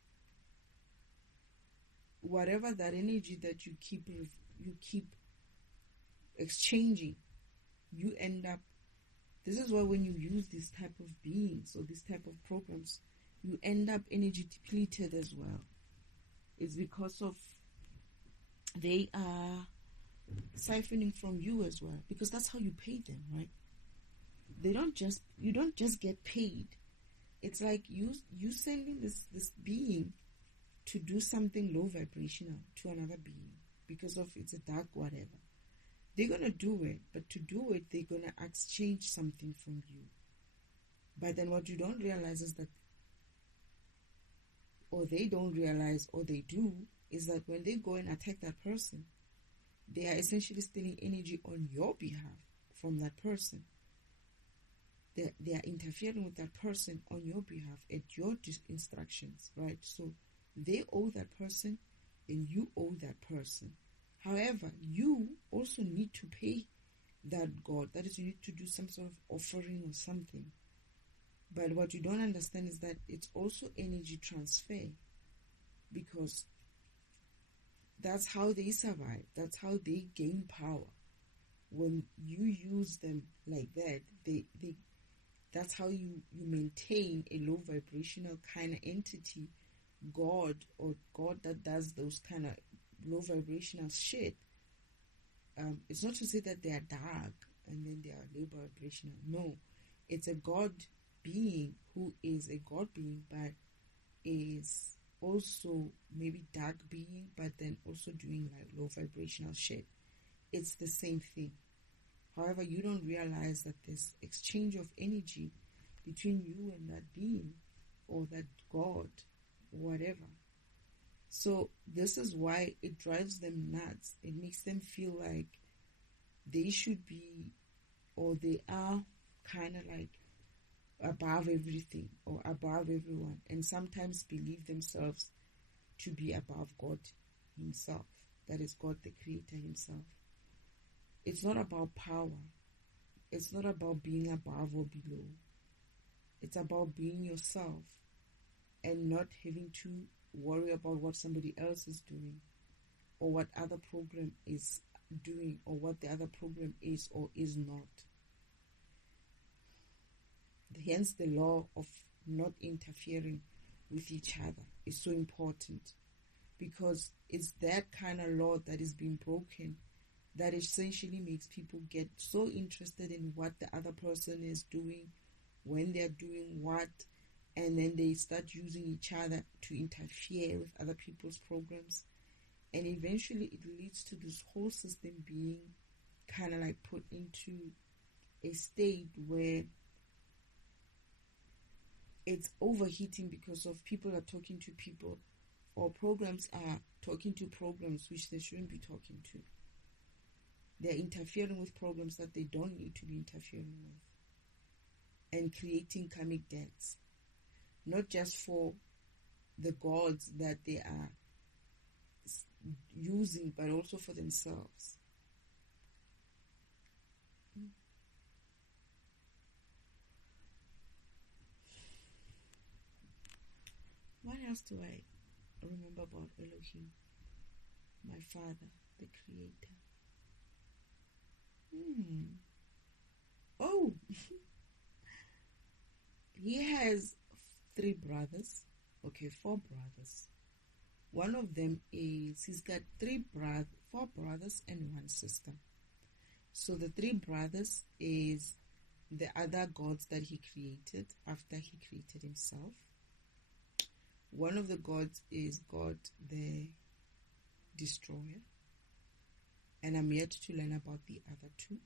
whatever that energy that you keep exchanging, you end up, this is why when you use this type of beings or this type of programs, you end up energy depleted as well. It's because of they are siphoning from you as well, because that's how you pay them, right? You don't just get paid. It's like you sending this being to do something low vibrational to another being because of it's a dark whatever. They're going to do it, but to do it, they're going to exchange something from you. But then what you don't realize is that, or they don't realize, or they do, is that when they go and attack that person, they are essentially stealing energy on your behalf from that person. They are interfering with that person on your behalf at your instructions, right? So they owe that person and you owe that person. However, you also need to pay that God. That is, you need to do some sort of offering or something. But what you don't understand is that it's also energy transfer, because that's how they survive. That's how they gain power. When you use them like that, that's how you maintain a low vibrational kind of entity, God, or God that does those kind of low vibrational shit. It's not to say that they are dark and then they are low vibrational. No, it's a God being who is a God being, but is also maybe dark being, but then also doing like low vibrational shit. It's the same thing. However, you don't realize that this exchange of energy between you and that being or that God, whatever. So this is why it drives them nuts. It makes them feel like they should be, or they are kind of like above everything or above everyone, and sometimes believe themselves to be above God himself. That is God the Creator himself. It's not about power. It's not about being above or below. It's about being yourself and not having to worry about what somebody else is doing or what other program is doing or what the other program is or is not. Hence, the law of not interfering with each other is so important, because it's that kind of law that is being broken that essentially makes people get so interested in what the other person is doing, when they're doing what, and then they start using each other to interfere with other people's programs. And eventually it leads to this whole system being kind of like put into a state where it's overheating because of people are talking to people, or programs are talking to programs which they shouldn't be talking to. They're interfering with programs that they don't need to be interfering with, and creating karmic debts, not just for the gods that they are using, but also for themselves. What else do I remember about Elohim, my Father, the Creator? Oh, he has 4 brothers. One of them is, he's got 4 brothers and 1 sister. So the 3 brothers is the other gods that he created after he created himself. One of the gods is God the Destroyer, and I'm yet to learn about the other 2.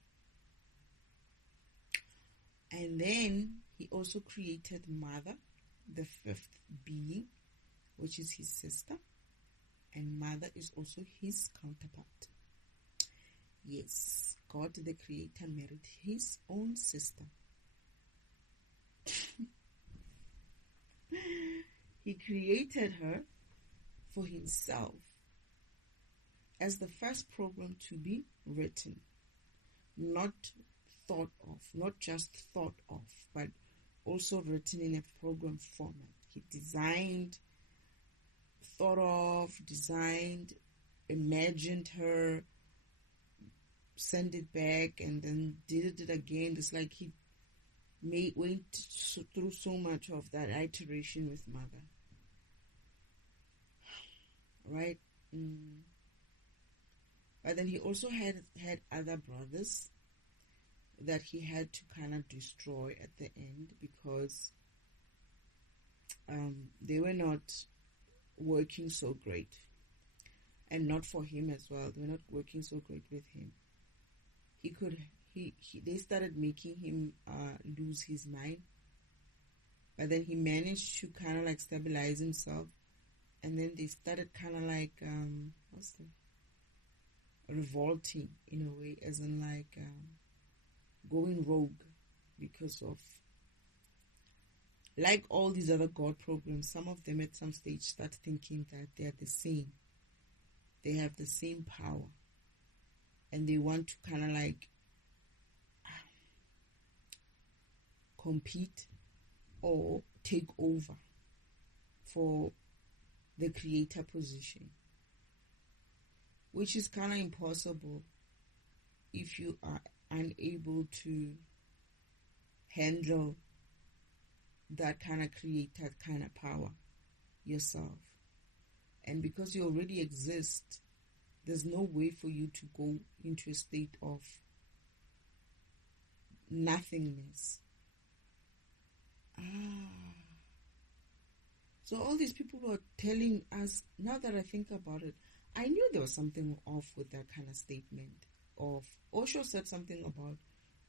And then he also created Mother, the 5th being, which is his sister, and Mother is also his counterpart. Yes, God the Creator married his own sister. He created her for himself as the first program to be written, not thought of, not just thought of, but also written in a program format. He imagined her, sent it back, and then did it again. It's like he went through so much of that iteration with Mother. Right? But then he also had other brothers that he had to kind of destroy at the end, because they were not working so great, and not for him as well. They were not working so great with him. They started making him lose his mind, but then he managed to kind of like stabilize himself, and then they started kind of like revolting in a way, as in like going rogue, because of, like all these other God programs, some of them at some stage start thinking that they are the same, they have the same power, and they want to kind of like compete or take over for the creator position, which is kind of impossible if you are unable to handle that kind of creator kind of power yourself. And because you already exist, there's no way for you to go into a state of nothingness. So all these people were telling us, now that I think about it, I knew there was something off with that kind of statement. Osho said something about,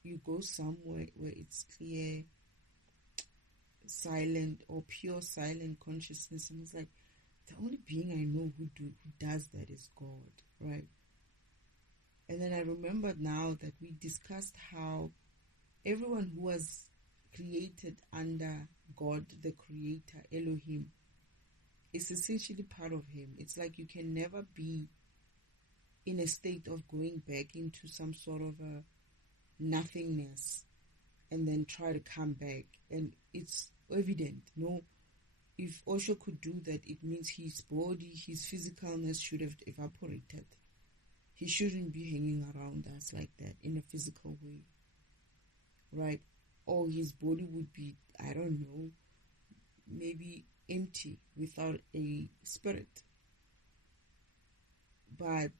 you go somewhere where it's clear, silent, or pure silent consciousness, and it's like, the only being I know who does that is God, right? And then I remembered now that we discussed how everyone who was created under God, the Creator, Elohim, is essentially part of Him. It's like you can never be in a state of going back into some sort of a nothingness and then try to come back. And it's evident, no? If Osho could do that, it means his body, his physicalness should have evaporated. He shouldn't be hanging around us like that in a physical way, right? Or his body would be, I don't know, maybe empty without a spirit. But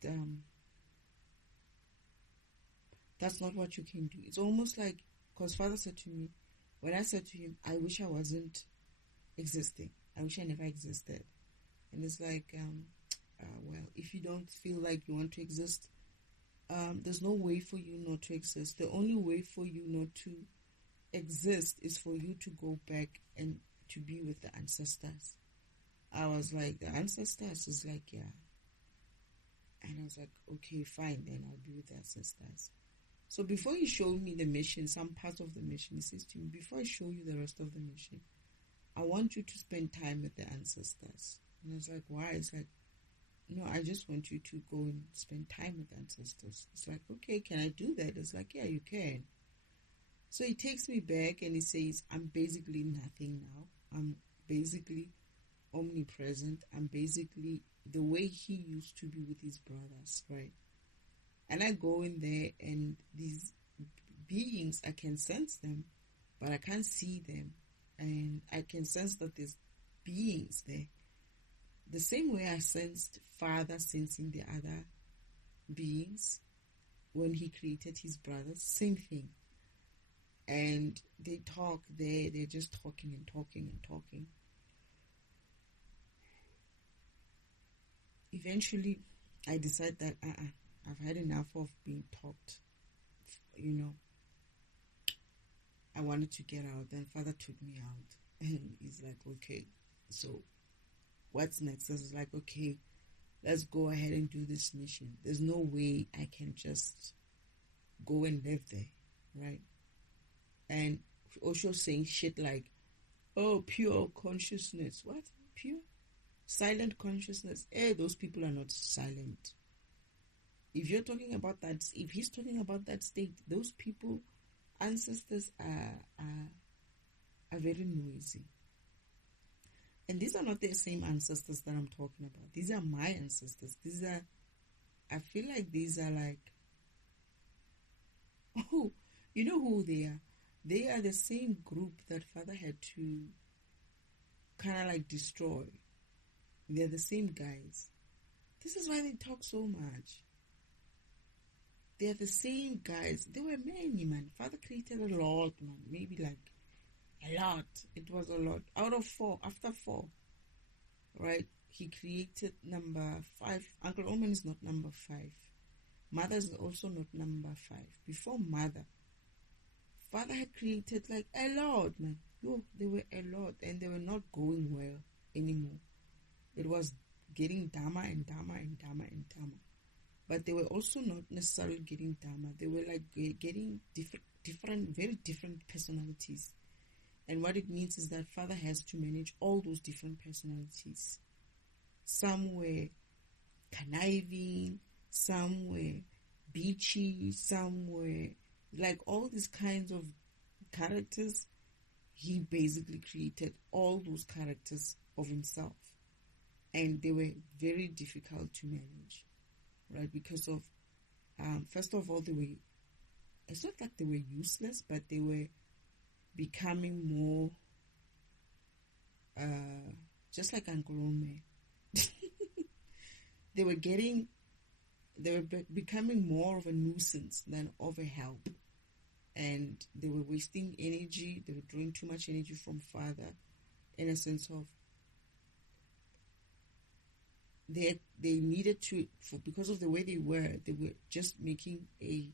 that's not what you can do. It's almost like, because Father said to me, when I said to him, I wish I wasn't existing. I wish I never existed. And it's like, well, if you don't feel like you want to exist, there's no way for you not to exist. The only way for you not to exist is for you to go back and to be with the ancestors. I was like, the ancestors is like, yeah. And I was like, okay, fine, then I'll be with the ancestors. So before he showed me the mission, some parts of the mission, he says to me, before I show you the rest of the mission, I want you to spend time with the ancestors. And I was like, why? It's like, no, I just want you to go and spend time with the ancestors. It's like, okay, can I do that? It's like, yeah, you can. So he takes me back and he says, I'm basically nothing now. I'm basically omnipresent. I'm basically the way he used to be with his brothers, right? And I go in there and these beings, I can sense them, but I can't see them. And I can sense that there's beings there. The same way I sensed Father sensing the other beings when he created his brothers, same thing. And they talk there, they're just talking and talking and talking. Eventually, I decide that I've had enough of being talked, I wanted to get out. Then Father took me out and he's like, okay, so what's next? I was like, okay, let's go ahead and do this mission. There's no way I can just go and live there, right? And Osho saying shit like, oh, pure consciousness. What? Pure? Silent consciousness. Those people are not silent. If you're talking about that, if he's talking about that state, those people, ancestors are very noisy. And these are not the same ancestors that I'm talking about. These are my ancestors. I feel like these are like, oh, you know who they are? They are the same group that Father had to kind of like destroy. They're the same guys. This is why they talk so much. They're the same guys. There were many, man. Father created a lot, man. Maybe like a lot. It was a lot. Out of 4, after 4, right? He created number 5. Uncle Omen is not number 5. Mother is also not number 5. Before Mother, Father had created like a lot, man. Yo, they were a lot, and they were not going well anymore. It was getting dumber and dumber and dumber and dumber. But they were also not necessarily getting dumber. They were like getting different, very different personalities. And what it means is that Father has to manage all those different personalities. Some were conniving, some were beachy, some were like all these kinds of characters. He basically created all those characters of himself. And they were very difficult to manage, right? Because of, first of all, it's not like they were useless, but they were becoming more, just like Uncle Ome. They were becoming more of a nuisance than of a help. And they were wasting energy. They were drawing too much energy from Father, in a sense of they needed to, because of the way they were just making a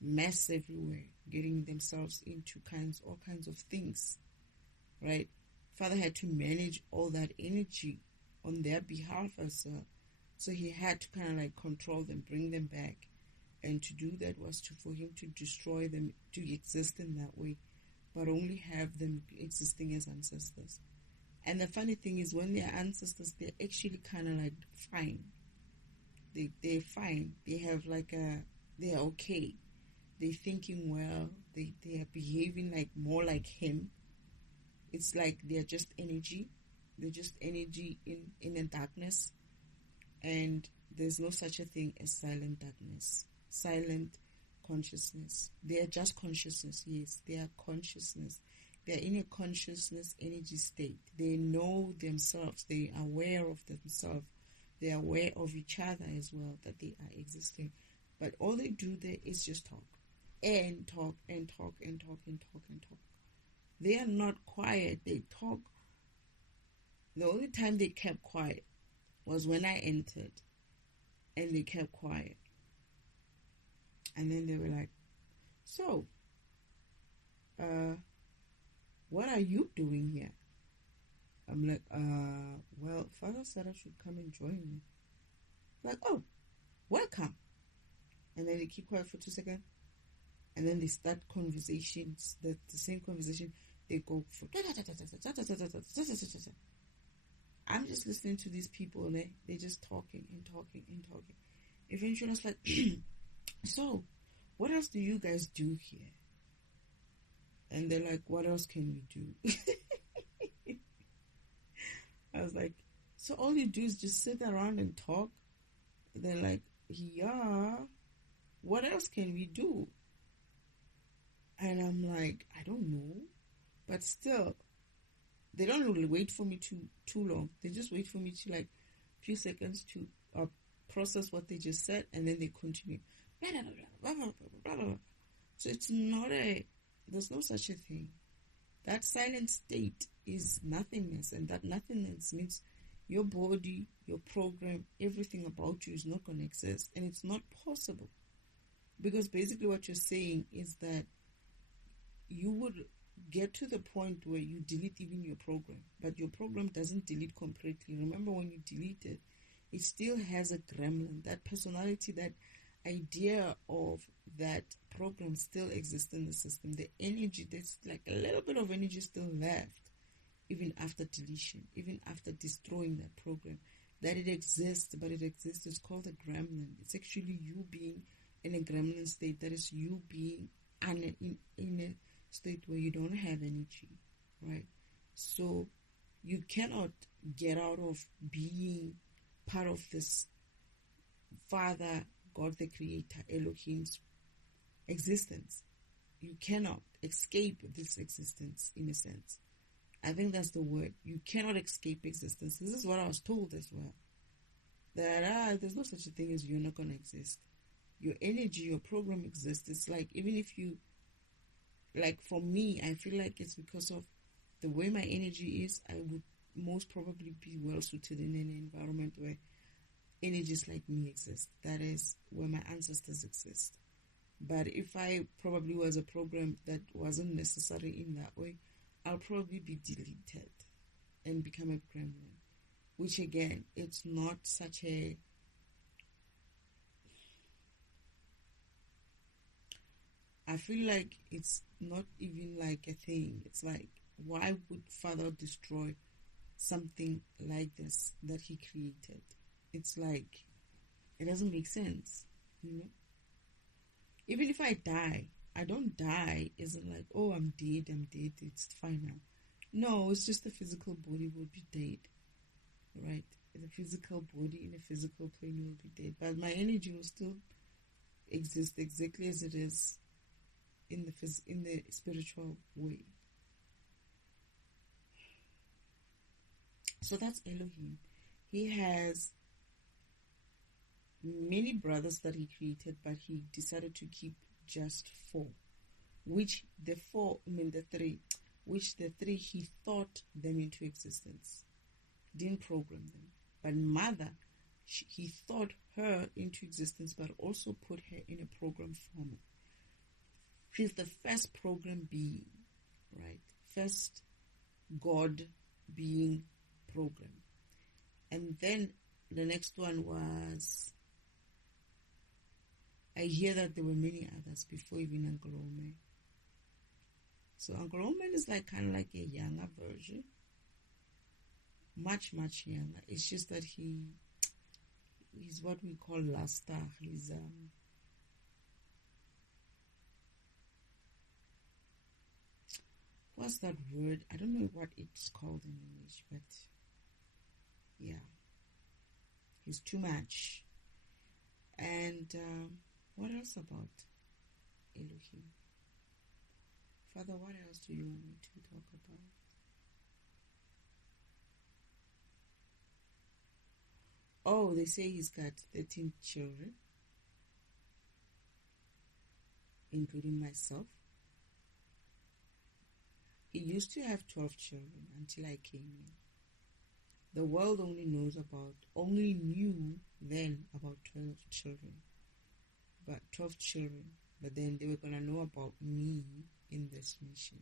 mess everywhere, getting themselves into all kinds of things, right? Father had to manage all that energy on their behalf as well. So he had to kind of like control them, bring them back. And to do that was for him to destroy them, to exist in that way, but only have them existing as ancestors. And the funny thing is, when they're ancestors, they're actually kind of like fine. They're fine. They have like they're okay. they're thinking well, they are behaving like more like him. It's like they're just energy. They're just energy in a darkness. And there's no such a thing as silent darkness, silent consciousness. They are just consciousness, yes. They are consciousness. They are in a consciousness energy state. They know themselves. They are aware of themselves. They are aware of each other as well, that they are existing. But all they do there is just talk. And talk and talk and talk and talk and talk. They are not quiet. They talk. The only time they kept quiet was when I entered. And they kept quiet. And then they were like, so, what are you doing here? I'm like, well, Father said I should come and join you. Like, oh, welcome. And then they keep quiet for 2 seconds. And then they start conversations, the same conversation. They go for... I'm just listening to these people, and they're just talking and talking and talking. Eventually I was like, so, what else do you guys do here? And they're like, what else can we do? I was like, so all you do is just sit around and talk? They're like, yeah, what else can we do? And I'm like, I don't know. But still, they don't really wait for me too long. They just wait for me to like a few seconds to process what they just said, and then they continue. Blah, blah, blah, blah, blah, blah, blah. So it's not there's no such a thing. That silent state is nothingness, and that nothingness means your body, your program, everything about you is not going to exist, and it's not possible. Because basically what you're saying is that you would get to the point where you delete even your program, but your program doesn't delete completely. Remember, when you delete it, it still has a gremlin. That personality, that idea of that program still exists in the system. The energy, there's like a little bit of energy still left, even after deletion, even after destroying that program. That it exists, but it exists. It's called a gremlin. It's actually you being in a gremlin state. That is you being in a state where you don't have energy, right? So you cannot get out of being part of this Father, God the Creator, Elohim's existence. You cannot escape this existence, in a sense. I think that's the word. You cannot escape existence. This is what I was told as well. That there's no such a thing as you're not going to exist. Your energy, your program exists. It's like, even if you, like for me, I feel like it's because of the way my energy is, I would most probably be well suited in an environment where energies like me exist. That is where my ancestors exist. But if I probably was a program that wasn't necessary in that way, I'll probably be deleted and become a gremlin. Which again, it's not such a... I feel like it's not even like a thing. It's like, why would Father destroy something like this that he created? It's like, it doesn't make sense, you know? Even if I die, I don't die isn't like, oh, I'm dead, it's fine now. No, it's just the physical body will be dead, right? The physical body in a physical plane will be dead, but my energy will still exist exactly as it is in the spiritual way. So that's Elohim. He has many brothers that he created, but he decided to keep just 4, which the 3 he thought them into existence, didn't program them. But Mother, he thought her into existence, but also put her in a program form. She's the first program being, right? First God being program. And then the next one was, I hear that there were many others before even Uncle Omer. So Uncle Omer is like kind of like a younger version. Much, much younger. It's just that he's what we call Lasta. He's what's that word? I don't know what it's called in English, but yeah, he's too much. And what else about Elohim? Father, what else do you want me to talk about? Oh, they say he's got 13 children, including myself. He used to have 12 children until I came in. The world only knew then about 12 children. But then they were going to know about me in this mission.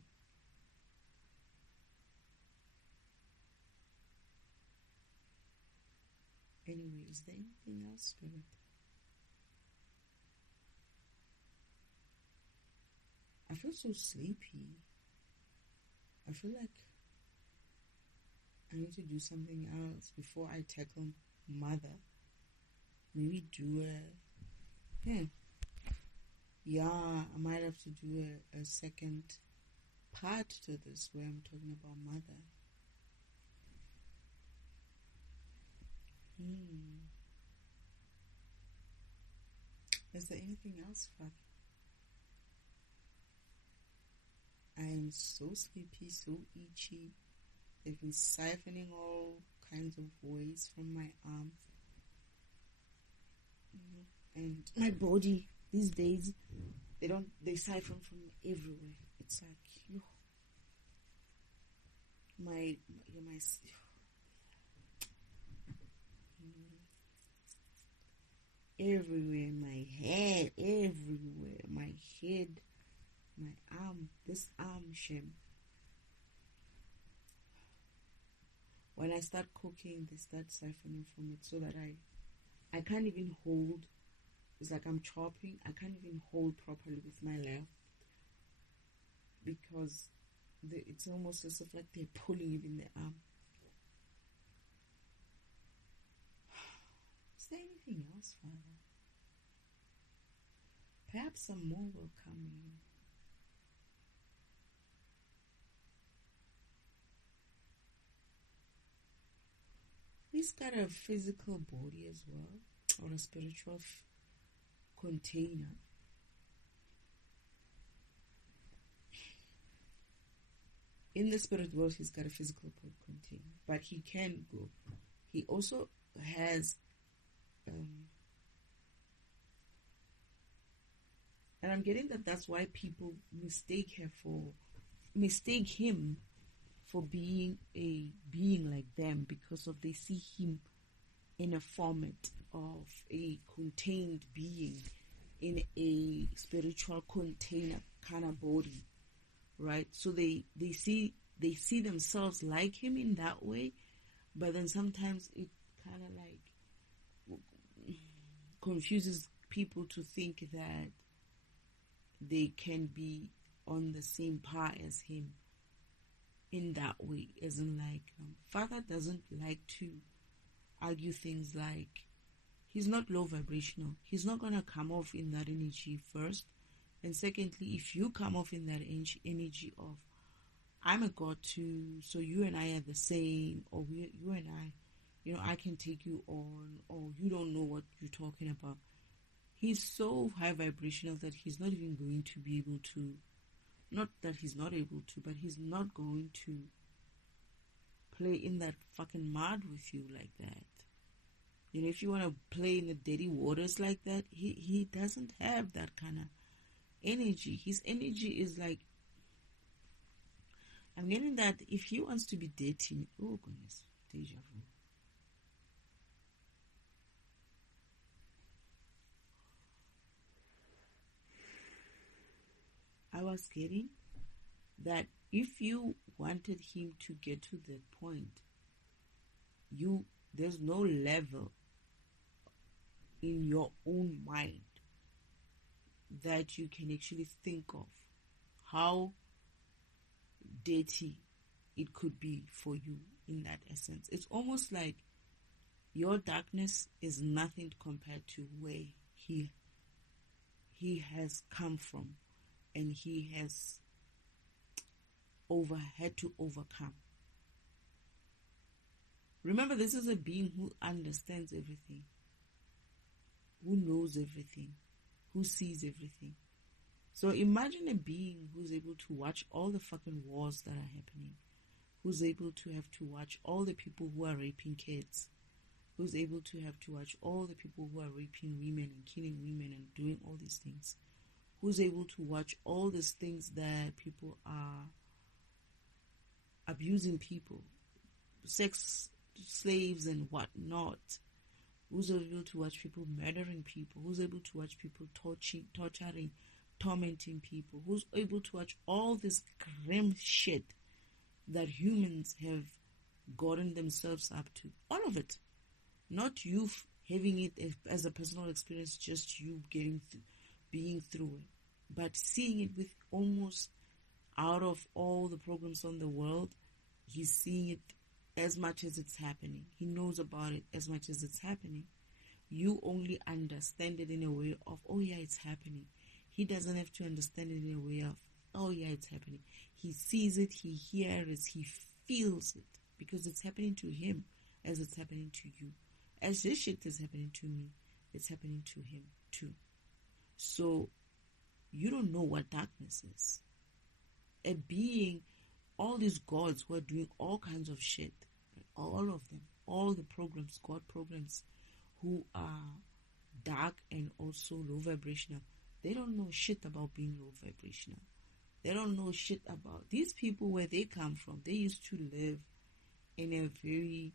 Anyway, is there anything else, Spirit? I feel so sleepy. I feel like I need to do something else before I tackle Mother. Maybe do yeah, I might have to do a second part to this where I'm talking about Mother. Is there anything else, Father? I am so sleepy, so itchy. They've been siphoning all kinds of ways from my arm. And my body these days, they siphon from everywhere. It's like, everywhere, my head, everywhere, my head, my arm, this arm, Shem. When I start cooking, they start siphoning from it so that I can't even hold. It's like I'm chopping. I can't even hold properly with my left because it's almost as if like they're pulling even the arm. Is there anything else, Father? Perhaps some more will come in. He's got a physical body as well, or a spiritual container. In the spirit world, he's got a physical container, but he can go. He also has, and I'm getting that's why people mistake him for being a being like them, because of they see him in a format of a contained being in a spiritual container kind of body, right? So they see themselves like him in that way, but then sometimes it kind of like confuses people to think that they can be on the same par as him in that way, as in like Father doesn't like to argue things like he's not low vibrational. He's not going to come off in that energy first. And secondly, if you come off in that energy of I'm a God too, so you and I are the same, or you and I, I can take you on, or you don't know what you're talking about. He's so high vibrational that he's not even going to be able to, not that he's not able to, but he's not going to play in that fucking mud with you like that. If you want to play in the dirty waters like that, he doesn't have that kind of energy. His energy is like, I'm getting that if he wants to be dating, oh goodness, deja vu. I was getting that if you wanted him to get to that point, there's no level in your own mind that you can actually think of how dirty it could be for you in that essence. It's almost like your darkness is nothing compared to where he has come from, and he has had to overcome. Remember, this is a being who understands everything, who knows everything, who sees everything. So imagine a being who's able to watch all the fucking wars that are happening, who's able to have to watch all the people who are raping kids, who's able to have to watch all the people who are raping women and killing women and doing all these things, who's able to watch all these things that people are abusing people, sex slaves and whatnot, who's able to watch people murdering people, who's able to watch people torturing, tormenting people, who's able to watch all this grim shit that humans have gotten themselves up to. All of it. Not you having it as a personal experience, just you being through it, but seeing it with almost out of all the programs on the world, he's seeing it as much as it's happening. He knows about it as much as it's happening. You only understand it in a way of, oh yeah, it's happening. He doesn't have to understand it in a way of, oh yeah, it's happening. He sees it, he hears it, he feels it, because it's happening to him as it's happening to you. As this shit is happening to me, it's happening to him too. So you don't know what darkness is. A being, all these gods who are doing all kinds of shit, all of them, all the programs, God programs, who are dark and also low vibrational, they don't know shit about being low vibrational. They don't know shit about these people, where they come from. They used to live in a very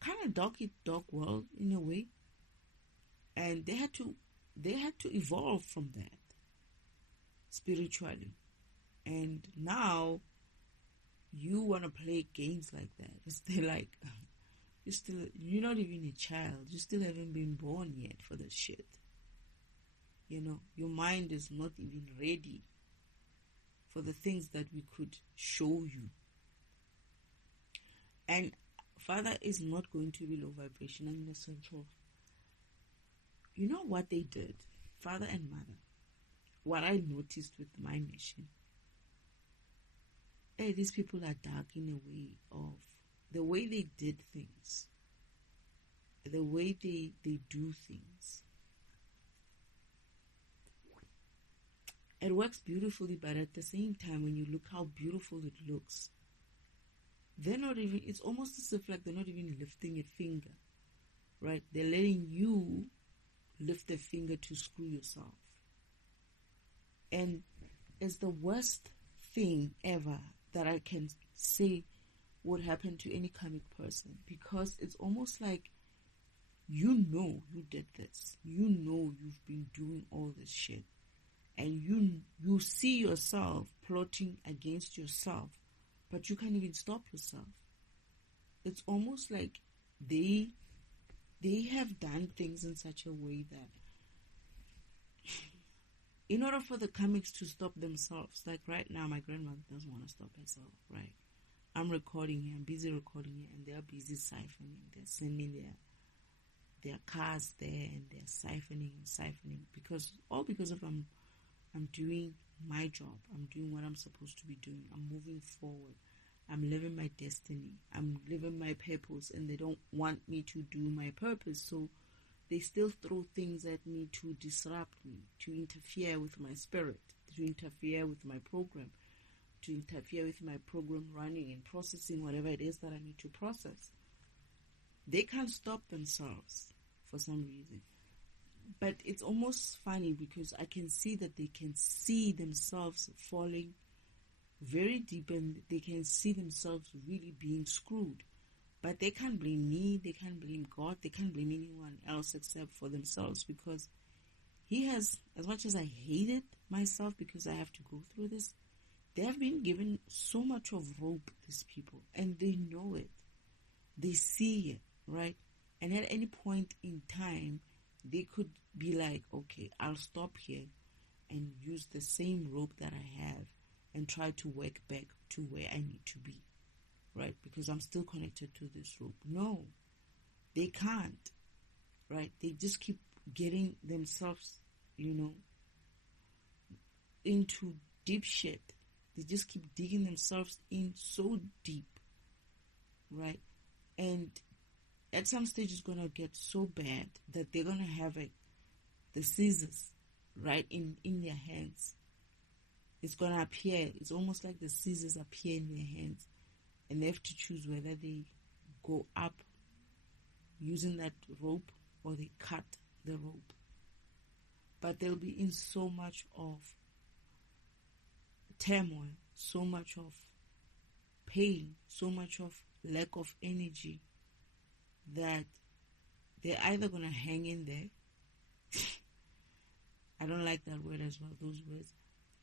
kind of dark world in a way, and they had to evolve from that spiritually. And now you want to play games like that. It's still like you're not even a child. You still haven't been born yet for that shit. You know, your mind is not even ready for the things that we could show you. And Father is not going to be low vibration in the sense of, you know what they did, Father and Mother, what I noticed with my mission. Hey, these people are dark in a way of the way they did things, the way they do things. It works beautifully, but at the same time, when you look how beautiful it looks, they're not even, it's almost as if like they're not even lifting a finger, right? They're letting you lift a finger to screw yourself. And it's the worst thing ever that I can say would happen to any karmic person, because it's almost like you know you did this. You know you've been doing all this shit. And you see yourself plotting against yourself, but you can't even stop yourself. It's almost like they have done things in such a way that in order for the karmics to stop themselves, like right now, my grandmother doesn't want to stop herself, right? I'm recording here, I'm busy recording here, and they're busy siphoning. They're sending their cars there, and they're siphoning, because of I'm doing my job. I'm doing what I'm supposed to be doing. I'm moving forward. I'm living my destiny. I'm living my purpose, and they don't want me to do my purpose. So they still throw things at me to disrupt me, to interfere with my spirit, to interfere with my program, to interfere with my program running and processing whatever it is that I need to process. They can't stop themselves for some reason. But it's almost funny because I can see that they can see themselves falling very deep, and they can see themselves really being screwed. But they can't blame me, they can't blame God, they can't blame anyone else except for themselves, because He has, as much as I hated myself because I have to go through this, they have been given so much of rope, these people, and they know it. They see it, right? And at any point in time, they could be like, okay, I'll stop here and use the same rope that I have and try to work back to where I need to be, right? Because I'm still connected to this rope. No, They can't, right? They just keep getting themselves, into deep shit. They just keep digging themselves in so deep, right? And at some stage it's going to get so bad that they're going to have the scissors right in their hands. It's going to appear. It's almost like the scissors appear in their hands. And they have to choose whether they go up using that rope or they cut the rope. But they'll be in so much of turmoil, so much of pain, so much of lack of energy that they're either going to hang in there. I don't like that word as well, those words.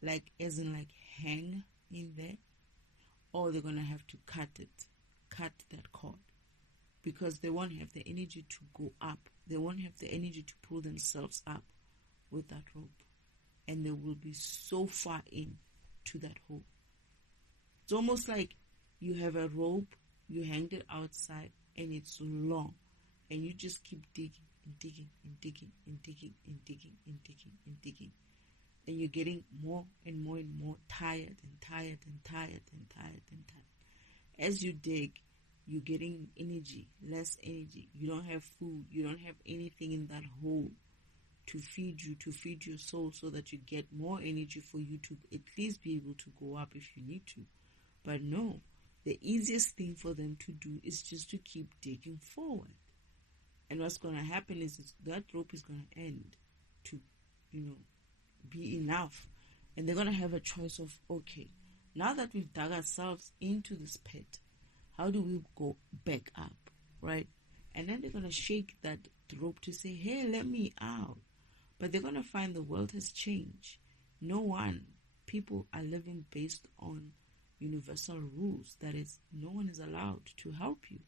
Like, as in like hang in there. Or they're going to have to cut that cord. Because they won't have the energy to go up. They won't have the energy to pull themselves up with that rope. And they will be so far in to that hole. It's almost like you have a rope, you hang it outside, and it's long. And you just keep digging and digging and digging and digging and digging and digging and digging. And you're getting more and more and more tired and tired and tired and tired and tired. As you dig, you're getting energy, less energy. You don't have food. You don't have anything in that hole to feed you, to feed your soul, so that you get more energy for you to at least be able to go up if you need to. But no, the easiest thing for them to do is just to keep digging forward. And what's going to happen is that rope is going to end to, be enough. And they're going to have a choice of, okay, now that we've dug ourselves into this pit, how do we go back up, right? And then they're going to shake that rope to say, hey, let me out. But they're going to find the world has changed. People are living based on universal rules. That is, no one is allowed to help you.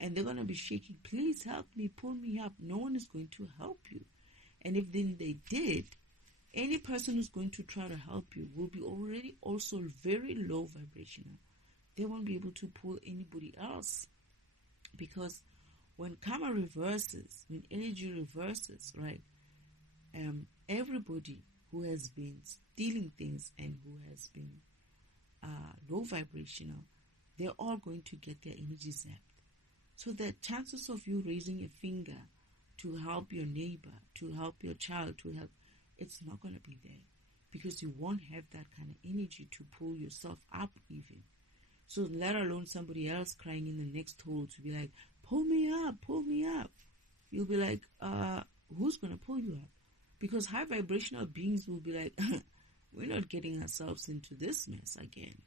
And they're going to be shaking, please help me, pull me up. No one is going to help you. And if then they did, any person who's going to try to help you will be already also very low vibrational. They won't be able to pull anybody else. Because when karma reverses, when energy reverses, right, everybody who has been stealing things and who has been low vibrational, they're all going to get their energy zapped. So the chances of you raising a finger to help your neighbor, to help your child, it's not going to be there. Because you won't have that kind of energy to pull yourself up even. So let alone somebody else crying in the next hole to be like, pull me up, pull me up. You'll be like, who's going to pull you up? Because high vibrational beings will be like, we're not getting ourselves into this mess again.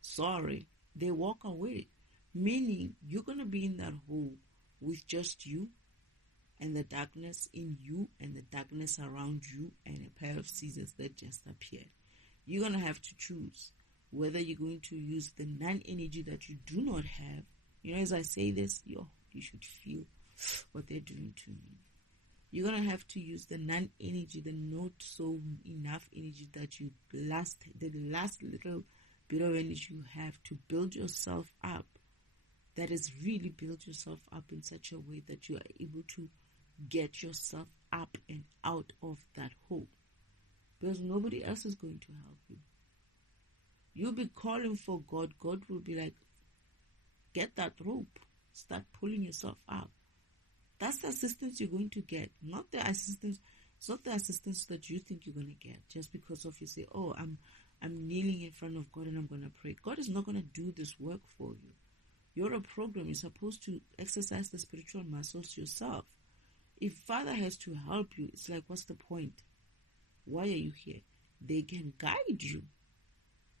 Sorry. They walk away. Meaning you're going to be in that hole with just you and the darkness in you and the darkness around you and a pair of scissors that just appeared. You're going to have to choose whether you're going to use the non-energy that you do not have. As I say this, you should feel what they're doing to me. You're going to have to use the non-energy, the not so enough energy that the last little bit of energy you have to build yourself up. That is, really build yourself up in such a way that you are able to get yourself up and out of that hole. Because nobody else is going to help you. You'll be calling for God. God will be like, get that rope. Start pulling yourself up. That's the assistance you're going to get. Not the assistance. It's not the assistance that you think you're going to get. Just because of you say, oh, I'm kneeling in front of God and I'm going to pray. God is not going to do this work for you. You're a program. You're supposed to exercise the spiritual muscles yourself. If Father has to help you, it's like, what's the point? Why are you here? They can guide you.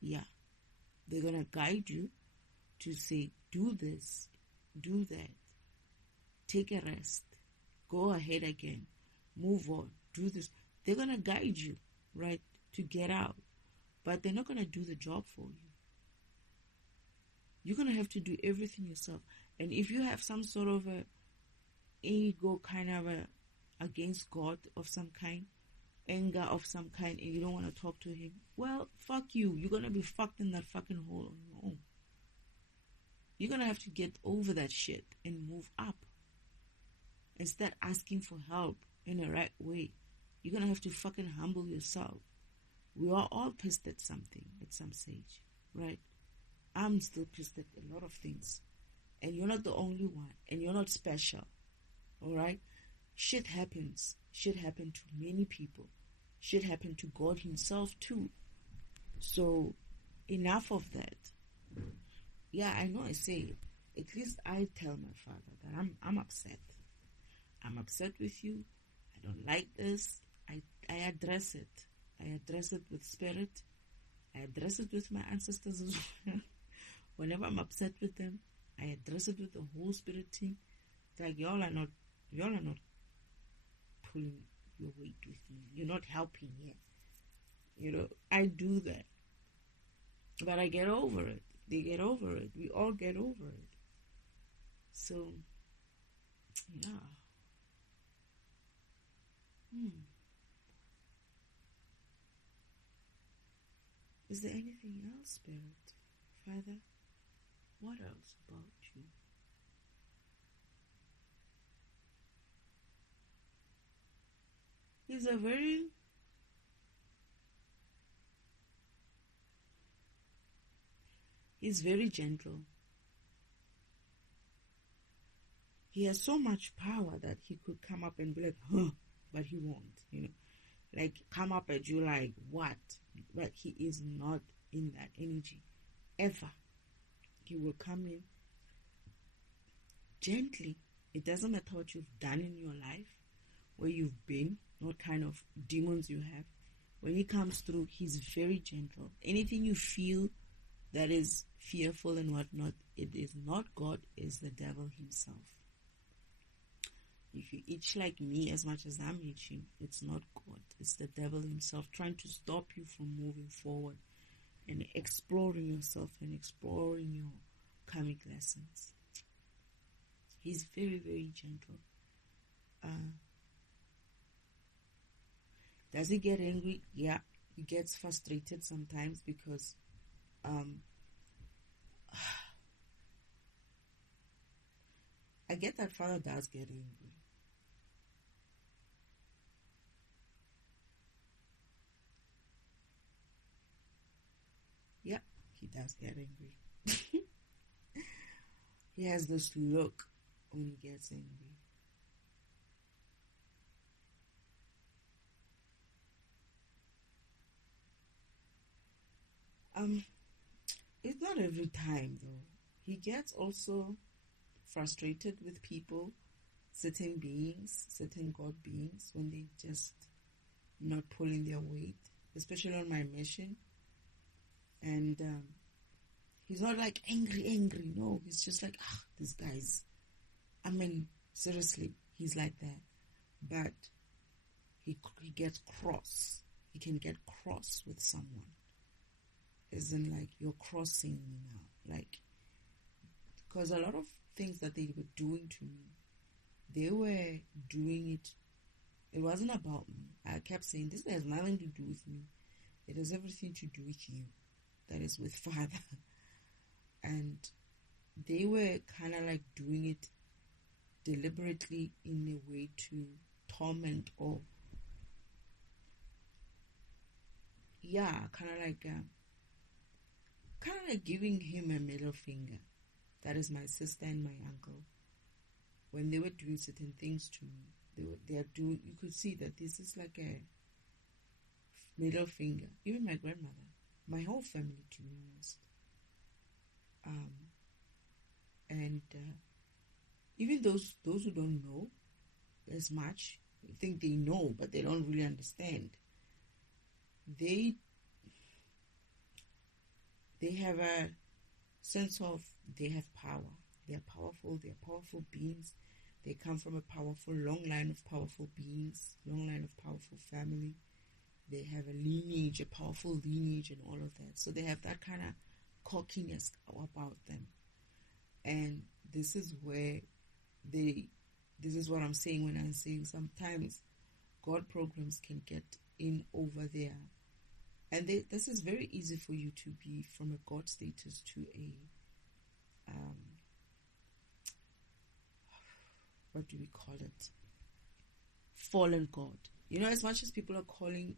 Yeah. They're going to guide you to say, do this, do that. Take a rest. Go ahead again. Move on. Do this. They're going to guide you, right, to get out. But they're not going to do the job for you. You're going to have to do everything yourself. And if you have some sort of a ego kind of against God of some kind, anger of some kind, and you don't want to talk to him, well, fuck you. You're going to be fucked in that fucking hole on your own. You're going to have to get over that shit and move up. and start asking for help in the right way. You're going to have to fucking humble yourself. We are all pissed at something at some stage, right? I'm still pissed at a lot of things. And you're not the only one. And you're not special. Alright? Shit happens. Shit happened to many people. Shit happened to God himself too. So, enough of that. Yeah, I know I say it. At least I tell my father that I'm upset. I'm upset with you. I don't like this. I address it. I address it with spirit. I address it with my ancestors as well. Whenever I'm upset with them, I address it with the whole spirit team. It's like y'all are not pulling your weight with me. You're not helping here. You know, I do that. But I get over it. They get over it. We all get over it. So, yeah. Is there anything else, Spirit? Father, what else about you? He's very gentle. He has so much power that he could come up and be like, huh, but he won't, you know. Like, come up at you like, what? But he is not in that energy. Ever. He will come in gently. It doesn't matter what you've done in your life, where you've been, what kind of demons you have. When he comes through, he's very gentle. Anything you feel that is fearful and whatnot, it is not God, it's the devil himself. If you itch like me as much as I'm itching, it's not God. It's the devil himself trying to stop you from moving forward and exploring yourself and exploring your karmic lessons. He's very, very gentle. Does he get angry? Yeah. He gets frustrated sometimes because I get that Father does get angry. Yeah, he does get angry. He has this look when he gets angry. It's not every time though. He gets also frustrated with people, certain beings, certain God beings, when they just not pulling their weight, especially on my mission. And he's not like angry. No, he's just like, these guys. I mean, seriously, he's like that. But he gets cross. He can get cross with someone. As in, like, you're crossing me now. Like, because a lot of things that they were doing to me, they were doing it. It wasn't about me. I kept saying, this has nothing to do with me. It has everything to do with you. That is with Father. And they were kind of like doing it deliberately in a way to torment or kind of like giving him a middle finger. That is my sister and my uncle. When they were doing certain things to me, they are doing. You could see that this is like a middle finger. Even my grandmother, my whole family, to be honest. And even those who don't know as much, think they know, but they don't really understand. They have a sense of they have power. They are powerful. They are powerful beings. They come from a powerful, long line of powerful beings, long line of powerful family. They have a lineage, a powerful lineage and all of that. So they have that kind of cockiness about them. And this is where this is what I'm saying when I'm saying sometimes God programs can get in over there. And this is very easy for you to be from a God status to a what do we call it? Fallen God. You know, as much as people are calling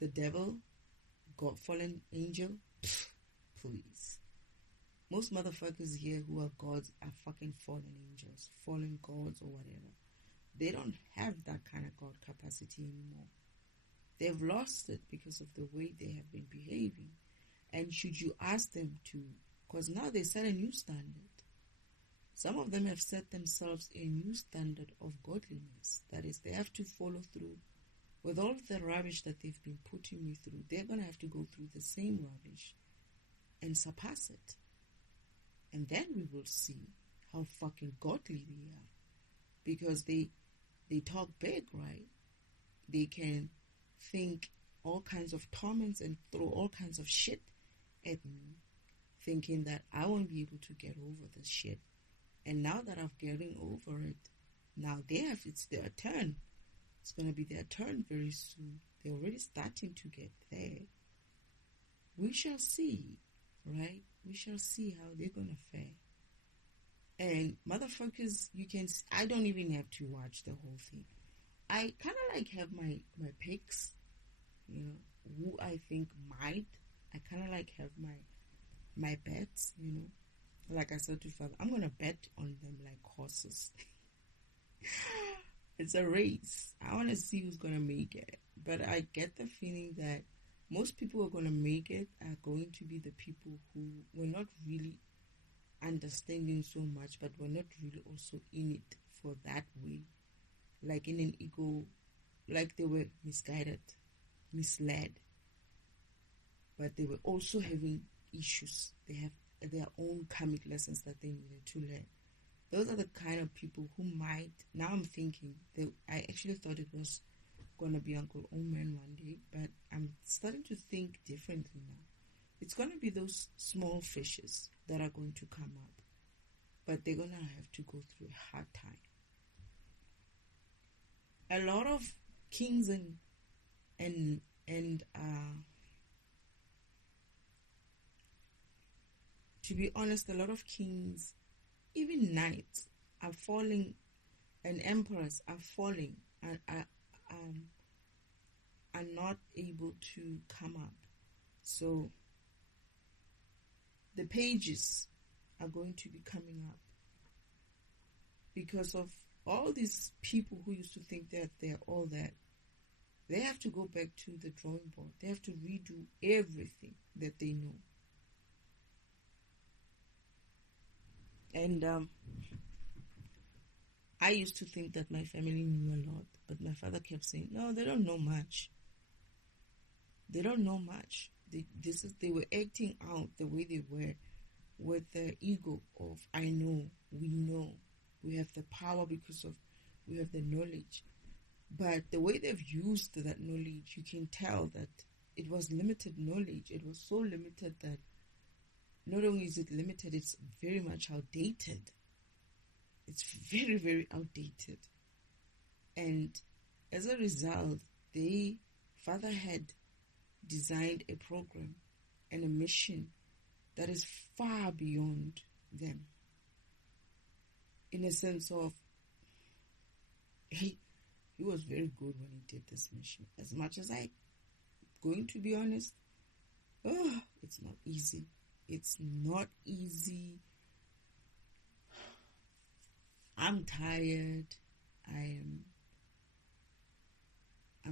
the devil God, fallen angel, please. Most motherfuckers here who are gods are fucking fallen angels, fallen gods or whatever. They don't have that kind of God capacity anymore. They've lost it because of the way they have been behaving. And should you ask them to, because now they set a new standard. Some of them have set themselves a new standard of godliness. That is, they have to follow through with all of the rubbish that they've been putting me through. They're going to have to go through the same rubbish and surpass it. And then we will see how fucking godly they are. Because they talk big, right? They can think all kinds of torments and throw all kinds of shit at me, thinking that I won't be able to get over this shit. And now that I'm getting over it, now it's their turn. It's going to be their turn very soon. They're already starting to get there. We shall see, right? We shall see how they're going to fare. And motherfuckers, I don't even have to watch the whole thing. I kind of like have my picks, you know, who I think might. I kind of like have my bets, you know. Like I said to Father, I'm going to bet on them like horses. It's a race. I want to see who's going to make it. But I get the feeling that most people who are going to make it are going to be the people who were not really understanding so much, but were not really also in it for that way. Like in an ego, like they were misguided, misled. But they were also having issues. They have their own karmic lessons that they needed to learn. Those are the kind of people who might, now I'm thinking, I actually thought it was going to be Uncle Omen one day, but I'm starting to think differently now. It's going to be those small fishes that are going to come up, but they're going to have to go through a hard time. A lot of kings and to be honest, a lot of kings, even knights, are falling, and emperors are falling, and are not able to come up. So the pages are going to be coming up because of all these people who used to think that they're all that. They have to go back to the drawing board. They have to redo everything that they know. And I used to think that my family knew a lot, but my father kept saying, no, they don't know much. They don't know much. They were acting out the way they were with the ego of, I know, we have the power because of, we have the knowledge. But the way they've used that knowledge, you can tell that it was limited knowledge. It was so limited that not only is it limited, it's very much outdated. It's very, very outdated. And as a result, Father had designed a program and a mission that is far beyond them. In a sense of, he was very good when he did this mission. As much as I'm going to be honest, it's not easy. It's not easy. I'm tired. I'm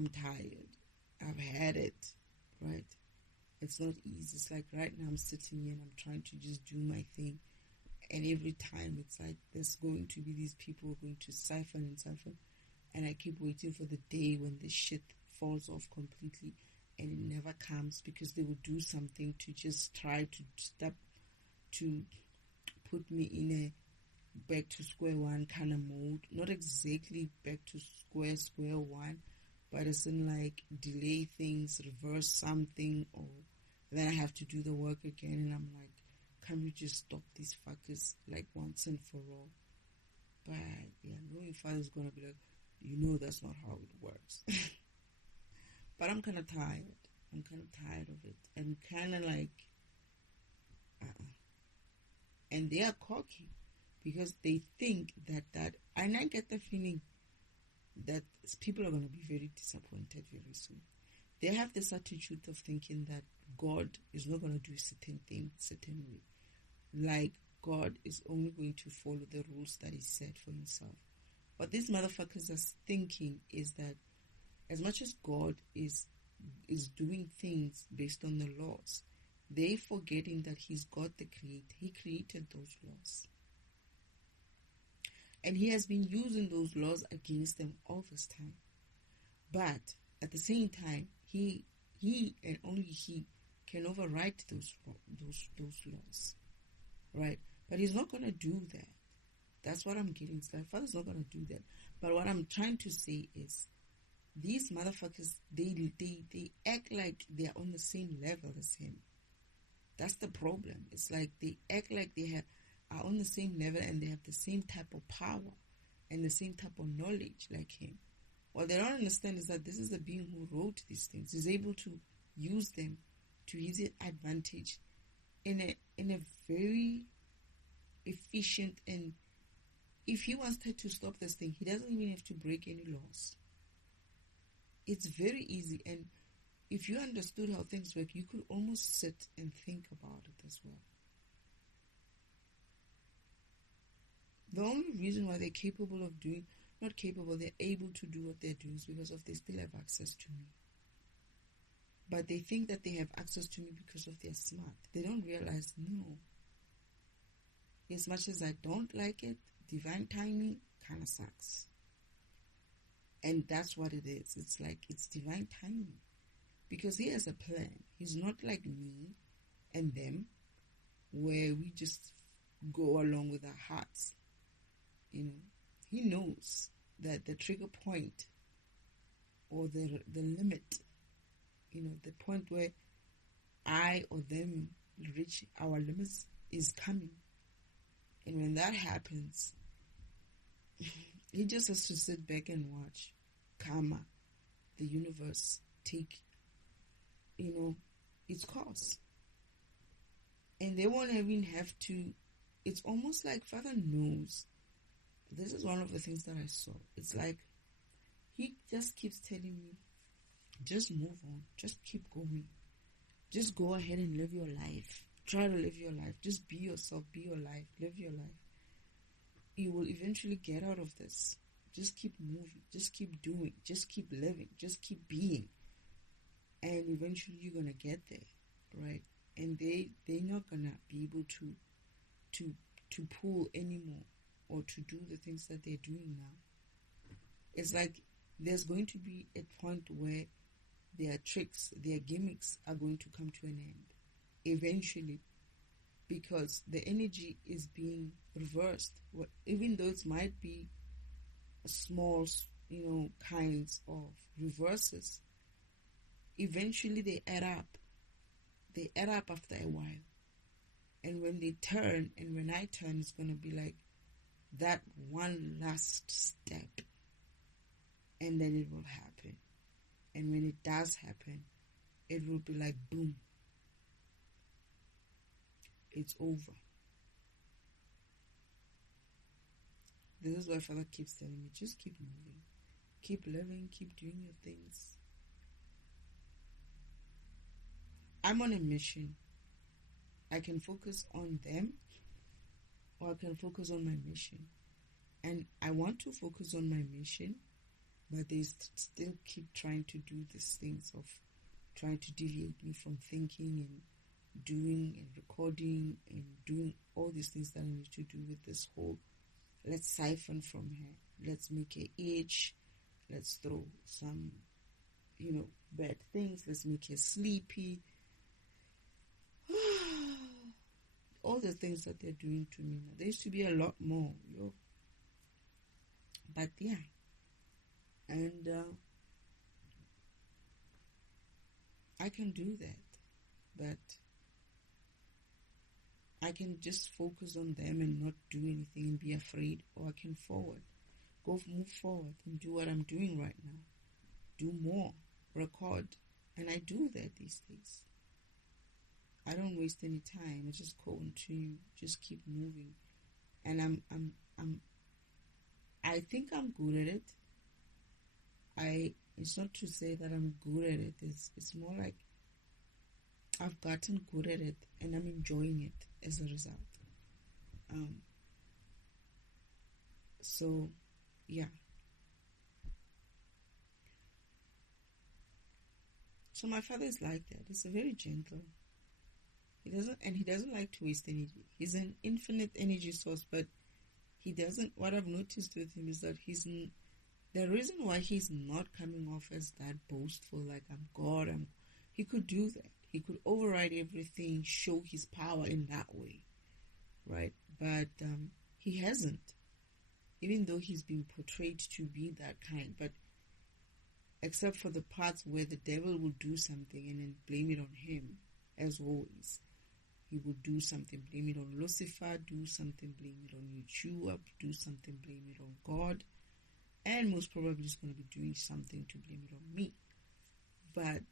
tired. I've had it, right? It's not easy. It's like right now I'm sitting here and I'm trying to just do my thing. And every time it's like there's going to be these people who are going to siphon. And I keep waiting for the day when this shit falls off completely. And it never comes because they will do something to just try to put me in a back to square one kind of mode. Not exactly back to square one, but it's in like delay things, reverse something, or then I have to do the work again. And I'm like, can we just stop these fuckers like once and for all? But yeah, knowing Father's gonna be like, you know that's not how it works. But I'm kind of tired. I'm kind of tired of it. And kind of like, and they are cocky. because they think that, and I get the feeling that people are going to be very disappointed very soon. They have this attitude of thinking that God is not going to do certain things certain way. Like God is only going to follow the rules that He set for Himself. What these motherfuckers are thinking is that as much as God is doing things based on the laws, they forgetting that He's God the Creator. He created those laws. And He has been using those laws against them all this time. But at the same time, He and only He can override those laws. Right? But He's not going to do that. That's what I'm getting. It's like, Father's not going to do that. But what I'm trying to say is, these motherfuckers, they act like they're on the same level as Him. That's the problem. It's like they act like they are on the same level and they have the same type of power and the same type of knowledge like Him. What they don't understand is that this is the being who wrote these things. He's able to use them to His advantage in a very efficient, and if He wants to stop this thing, He doesn't even have to break any laws. It's very easy, and if you understood how things work, you could almost sit and think about it as well. The only reason why they're capable of doing, not capable, they're able to do what they're doing is because of they still have access to me. But they think that they have access to me because of they're smart. They don't realize, no. As much as I don't like it, divine timing kind of sucks. And that's what it is. It's like, it's divine timing. Because He has a plan. He's not like me and them, where we just go along with our hearts. You know, He knows that the trigger point or the limit, you know, the point where I or them reach our limits is coming. And when that happens, He just has to sit back and watch karma, the universe, take, you know, its course. And they won't even have to, it's almost like Father knows. This is one of the things that I saw. It's like He just keeps telling me, just move on, just keep going. Just go ahead and live your life. Try to live your life. Just be yourself, be your life, live your life. You will eventually get out of this. Just keep moving, just keep doing, just keep living, just keep being. And eventually you're going to get there, right? And they're not going to be able to pull anymore or to do the things that they're doing now. It's like there's going to be a point where their tricks, their gimmicks are going to come to an end eventually, because the energy is being reversed. Even though it might be small, you know, kinds of reverses, eventually they add up. They add up after a while. And when they turn, and when I turn, it's going to be like that one last step. And then it will happen. And when it does happen, it will be like boom. It's over. This is why Father keeps telling me, just keep moving. Keep living, keep doing your things. I'm on a mission. I can focus on them, or I can focus on my mission. And I want to focus on my mission, but they still keep trying to do these things of trying to deviate me from thinking and doing and recording and doing all these things that I need to do with this whole, let's siphon from her, let's make her itch, let's throw some, you know, bad things, let's make her sleepy. All the things that they're doing to me now. There used to be a lot more, yo. But yeah. And I can do that. But I can just focus on them and not do anything and be afraid, or I can move forward and do what I'm doing right now. Do more, record, and I do that these days. I don't waste any time. I just continue, just keep moving. and I think I'm good at it. It's not to say that I'm good at it. It's more like I've gotten good at it, and I'm enjoying it as a result. So, yeah. So my father is like that. He's very gentle. He doesn't like to waste energy. He's an infinite energy source, but he doesn't. What I've noticed with him is that the reason why he's not coming off as that boastful, like I'm God. He could do that. He could override everything, show his power in that way, right? But he hasn't, even though he's been portrayed to be that kind. But except for the parts where the devil will do something and then blame it on him, as always. He would do something, blame it on Lucifer, do something, blame it on Yeshua, do something, blame it on God, and most probably he's going to be doing something to blame it on me. But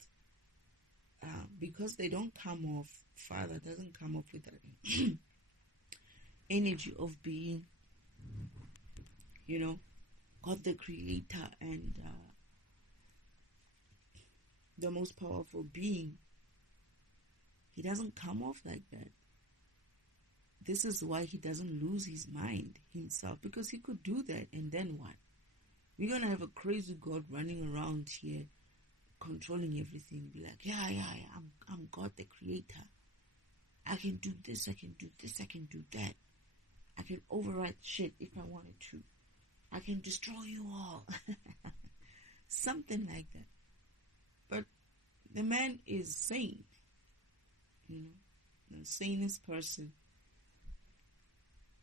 because they don't come off, Father doesn't come off with that energy of being, God the Creator and the most powerful being. He doesn't come off like that. This is why he doesn't lose his mind himself, because he could do that, and then what? We're going to have a crazy God running around here controlling everything, be like, yeah, I'm God the Creator. I can do this, I can do this, I can do that. I can override shit if I wanted to. I can destroy you all. Something like that. But the man is sane. The sanest person.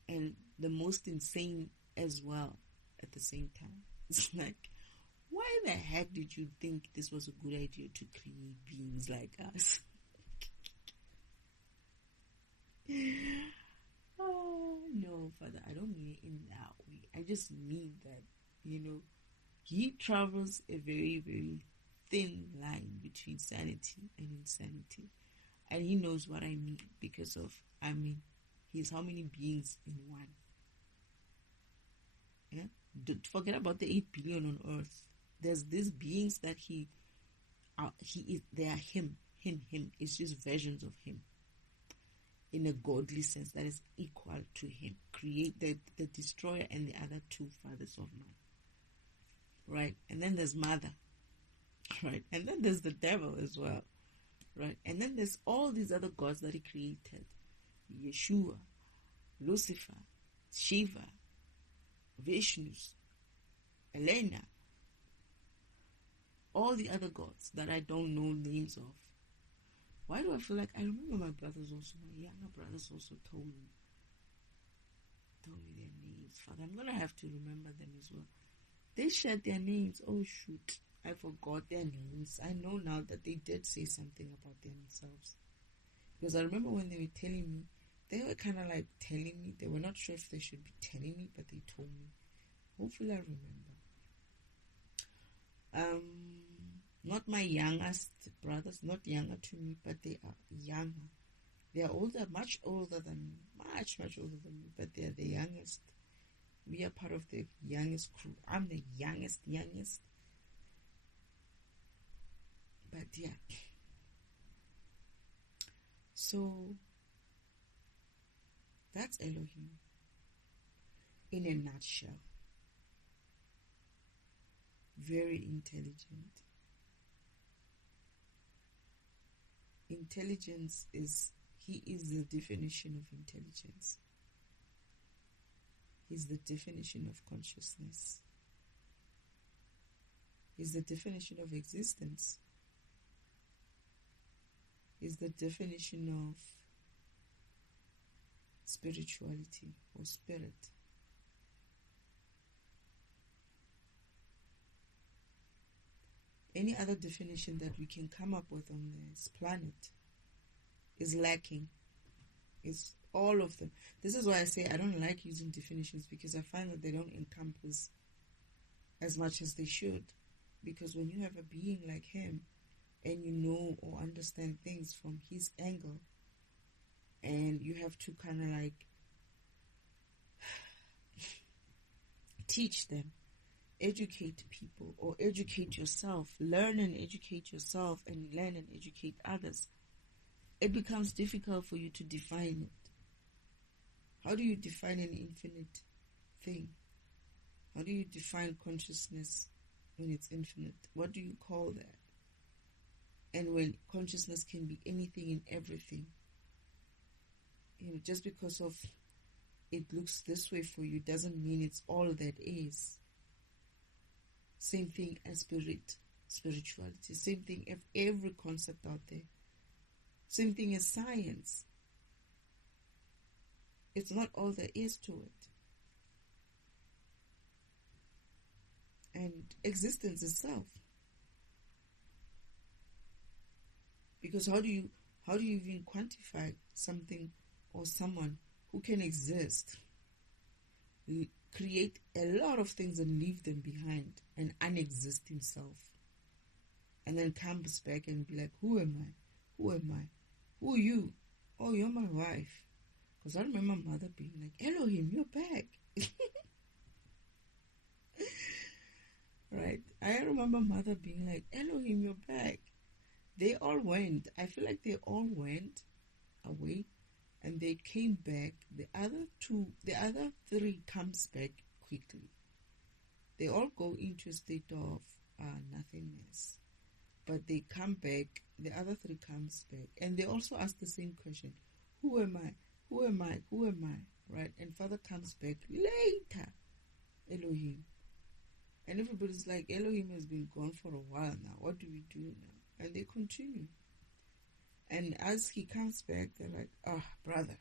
And the most insane as well at the same time. It's like, why the heck did you think this was a good idea to create beings like us? Oh, no, Father, I don't mean it in that way. I just mean that, he travels a very, very thin line between sanity and insanity. And he knows what I mean because of, he's how many beings in one? Yeah? Forget about the 8 billion on earth. There's these beings that he is, they are him. It's just versions of him. In a godly sense that is equal to him. Create the destroyer and the other 2 fathers of man. Right? And then there's mother. Right? And then there's the devil as well. Right? And then there's all these other gods that he created. Yeshua, Lucifer, Shiva, Vishnu, Elena. All the other gods that I don't know names of. Why do I feel like I remember my brothers also, my younger brothers also told me their names. Father, I'm going to have to remember them as well. They shared their names. Oh, shoot. I forgot their names. I know now that they did say something about themselves. Because I remember when they were telling me, they were kind of like telling me. They were not sure if they should be telling me, but they told me. Hopefully I remember. Not my youngest brothers, not younger to me, but they are younger. They are older, much older than me, much older than me, but they are the youngest. We are part of the youngest crew. I'm the youngest. But yeah. So, that's Elohim in a nutshell. Very intelligent. Intelligence he is the definition of intelligence. He's the definition of consciousness. He's the definition of existence. He's the definition of spirituality or spirit. Any other definition that we can come up with on this planet is lacking. It's all of them. This is why I say I don't like using definitions, because I find that they don't encompass as much as they should. Because when you have a being like him and you know or understand things from his angle, and you have to kind of like teach them, educate people, or educate yourself, learn and educate yourself, and learn and educate others, it becomes difficult for you to define it. How do you define an infinite thing? How do you define consciousness when it's infinite? What do you call that? And when consciousness can be anything and everything. Just because of it looks this way for you doesn't mean it's all that is. Same thing as spirituality. Same thing as every concept out there. Same thing as science. It's not all there is to it. And existence itself. Because how do you even quantify something or someone who can exist, create a lot of things and leave them behind and unexist himself, and then comes back and be like, who am I? Who am I? Who are you? Oh, you're my wife. Because I remember mother being like, Elohim, you're back. Right? I remember mother being like, Elohim, you're back. They all went. I feel like they all went away and they came back. The other three comes back quickly. They all go into a state of nothingness. But they come back, the other three comes back. And they also ask the same question. Who am I? Who am I? Who am I? Right? And father comes back later. Elohim. And everybody's like, Elohim has been gone for a while now. What do we do now? And they continue. And as he comes back, they're like, oh, brother,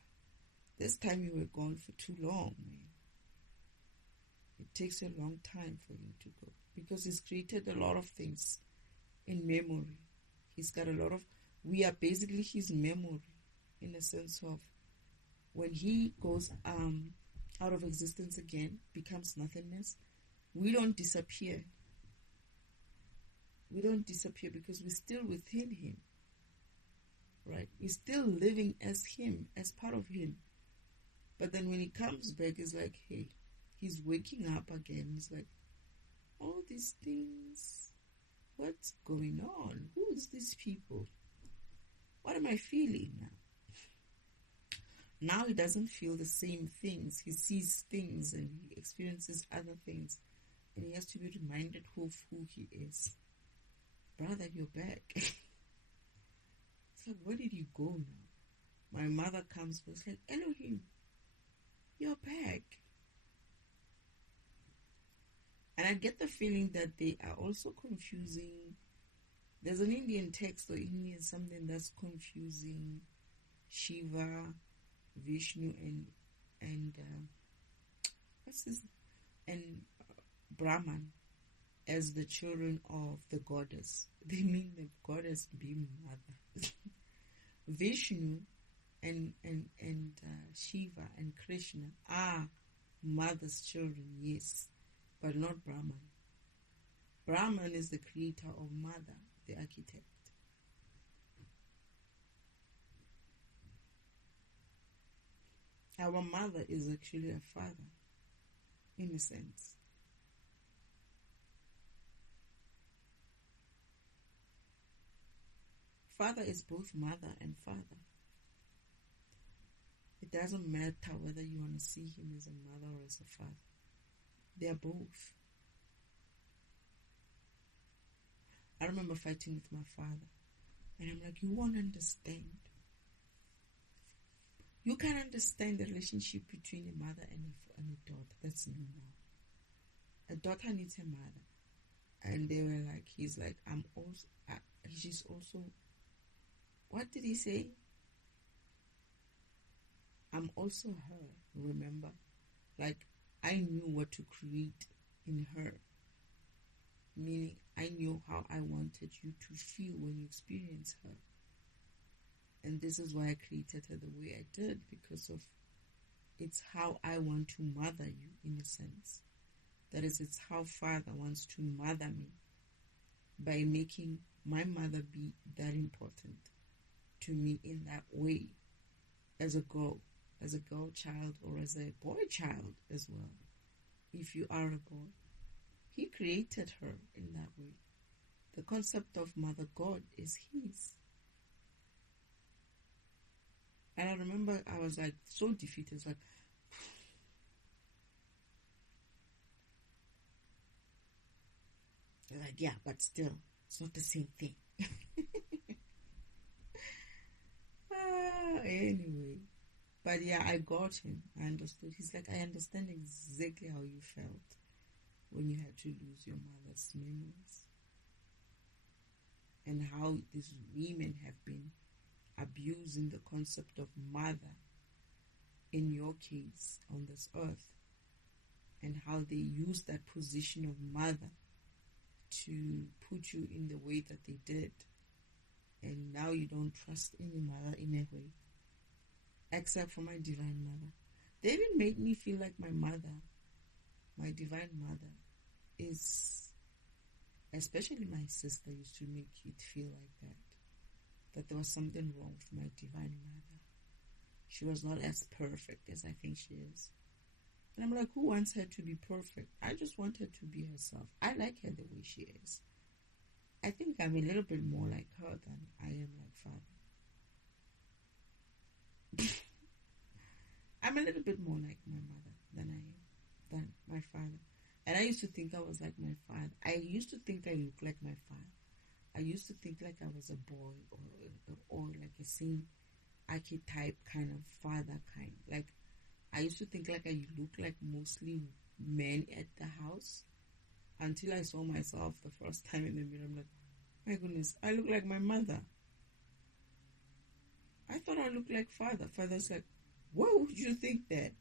this time you were gone for too long, man. It takes a long time for him to go. Because he's created a lot of things in memory. He's got a lot of... We are basically his memory, in a sense of when he goes out of existence again, becomes nothingness, we don't disappear. We don't disappear because we're still within him. Right? We're still living as him, as part of him. But then when he comes back, it's like, hey, he's waking up again. He's like, all these things, what's going on? Who is these people? What am I feeling now? Now he doesn't feel the same things. He sees things and he experiences other things. And he has to be reminded of who he is. Brother, you're back. It's like, where did you go now? My mother comes and it's like, Elohim, you're back. And I get the feeling that they are also confusing. There's an Indian text or Indian something that's confusing Shiva, Vishnu, and what's this? And Brahman as the children of the goddess. They mean the goddess being mother. Vishnu and Shiva and Krishna are mother's children, yes, but not Brahman. Brahman is the creator of mother, the architect. Our mother is actually a father, in a sense. Father is both mother and father. It doesn't matter whether you want to see him as a mother or as a father. They are both. I remember fighting with my father. And I'm like, you won't understand. You can't understand the relationship between a mother and a daughter. That's normal. A daughter needs a mother. And they were like, he's like, she's also, what did he say? I'm also her, remember? Like, I knew what to create in her. Meaning, I knew how I wanted you to feel when you experience her. And this is why I created her the way I did, because of it's how I want to mother you, in a sense. That is, it's how Father wants to mother me by making my mother be that important to me in that way as a girl child or as a boy child as well. if you are a boy. He created her in that way. The concept of Mother God is his. And I remember I was like so defeated. It's like, yeah, but still, it's not the same thing. Anyway, but yeah, I got him. I understood. He's like, I understand exactly how you felt when you had to lose your mother's memories, and how these women have been abusing the concept of mother, in your case, on this earth, and how they use that position of mother to put you in the way that they did. And now you don't trust any mother in a way, except for my divine mother. They even made me feel like my mother, my divine mother, is, especially my sister used to make it feel like that there was something wrong with my divine mother. She was not as perfect as I think she is. And I'm like, who wants her to be perfect? I just want her to be herself. I like her the way she is. I think I'm a little bit more like her than I am like father. I'm a little bit more like my mother than my father. And I used to think I was like my father. I used to think I looked like my father. I used to think like I was a boy or like a same archetype kind of father kind. Like, I used to think like I looked like mostly men at the house, until I saw myself the first time in the mirror. I'm like, my goodness, I look like my mother. I thought I looked like father. Father's like, why would you think that?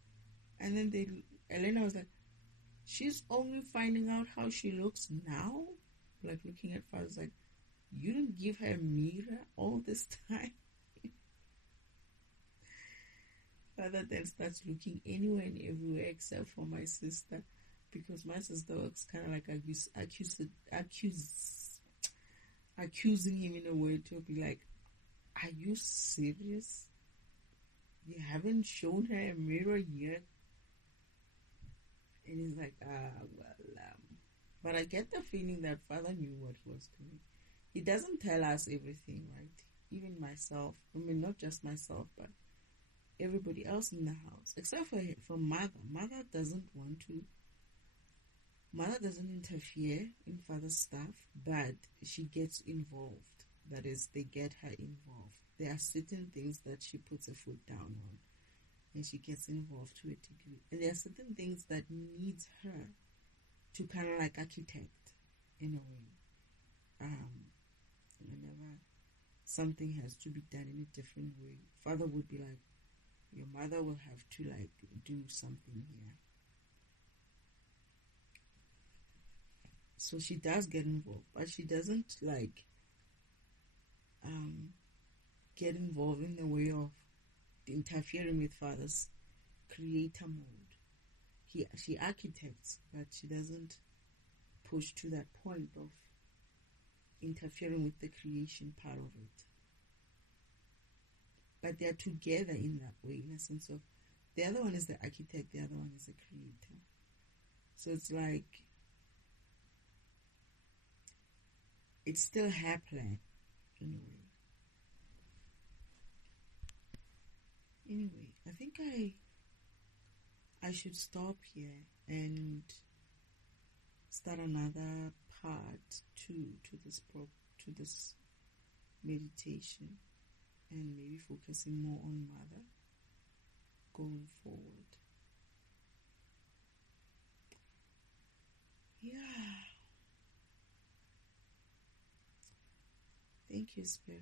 And then Elena was like, she's only finding out how she looks now? Like, looking at father's like, you didn't give her a mirror all this time? Father then starts looking anywhere and everywhere except for my sister, because my sister was kind of like accusing him in a way to be like, are you serious? You haven't shown her a mirror yet? And he's like, but I get the feeling that father knew what he was doing. He doesn't tell us everything, right? Even myself, I mean, not just myself, but everybody else in the house, except for mother. Mother doesn't interfere in father's stuff, but she gets involved. That is, they get her involved. There are certain things that she puts her foot down on, and she gets involved to a degree. And there are certain things that needs her to kind of like architect in a way. Whenever something has to be done in a different way, father would be like, your mother will have to like do something here. So she does get involved, but she doesn't like get involved in the way of interfering with father's creator mode. She architects, but she doesn't push to that point of interfering with the creation part of it. But they are together in that way, in a sense of, the other one is the architect, the other one is the creator. So it's like, it's still her plan in a way. Anyway, I think I should stop here and start another part to this meditation, and maybe focusing more on mother going forward. Yeah. Thank you, Spirit.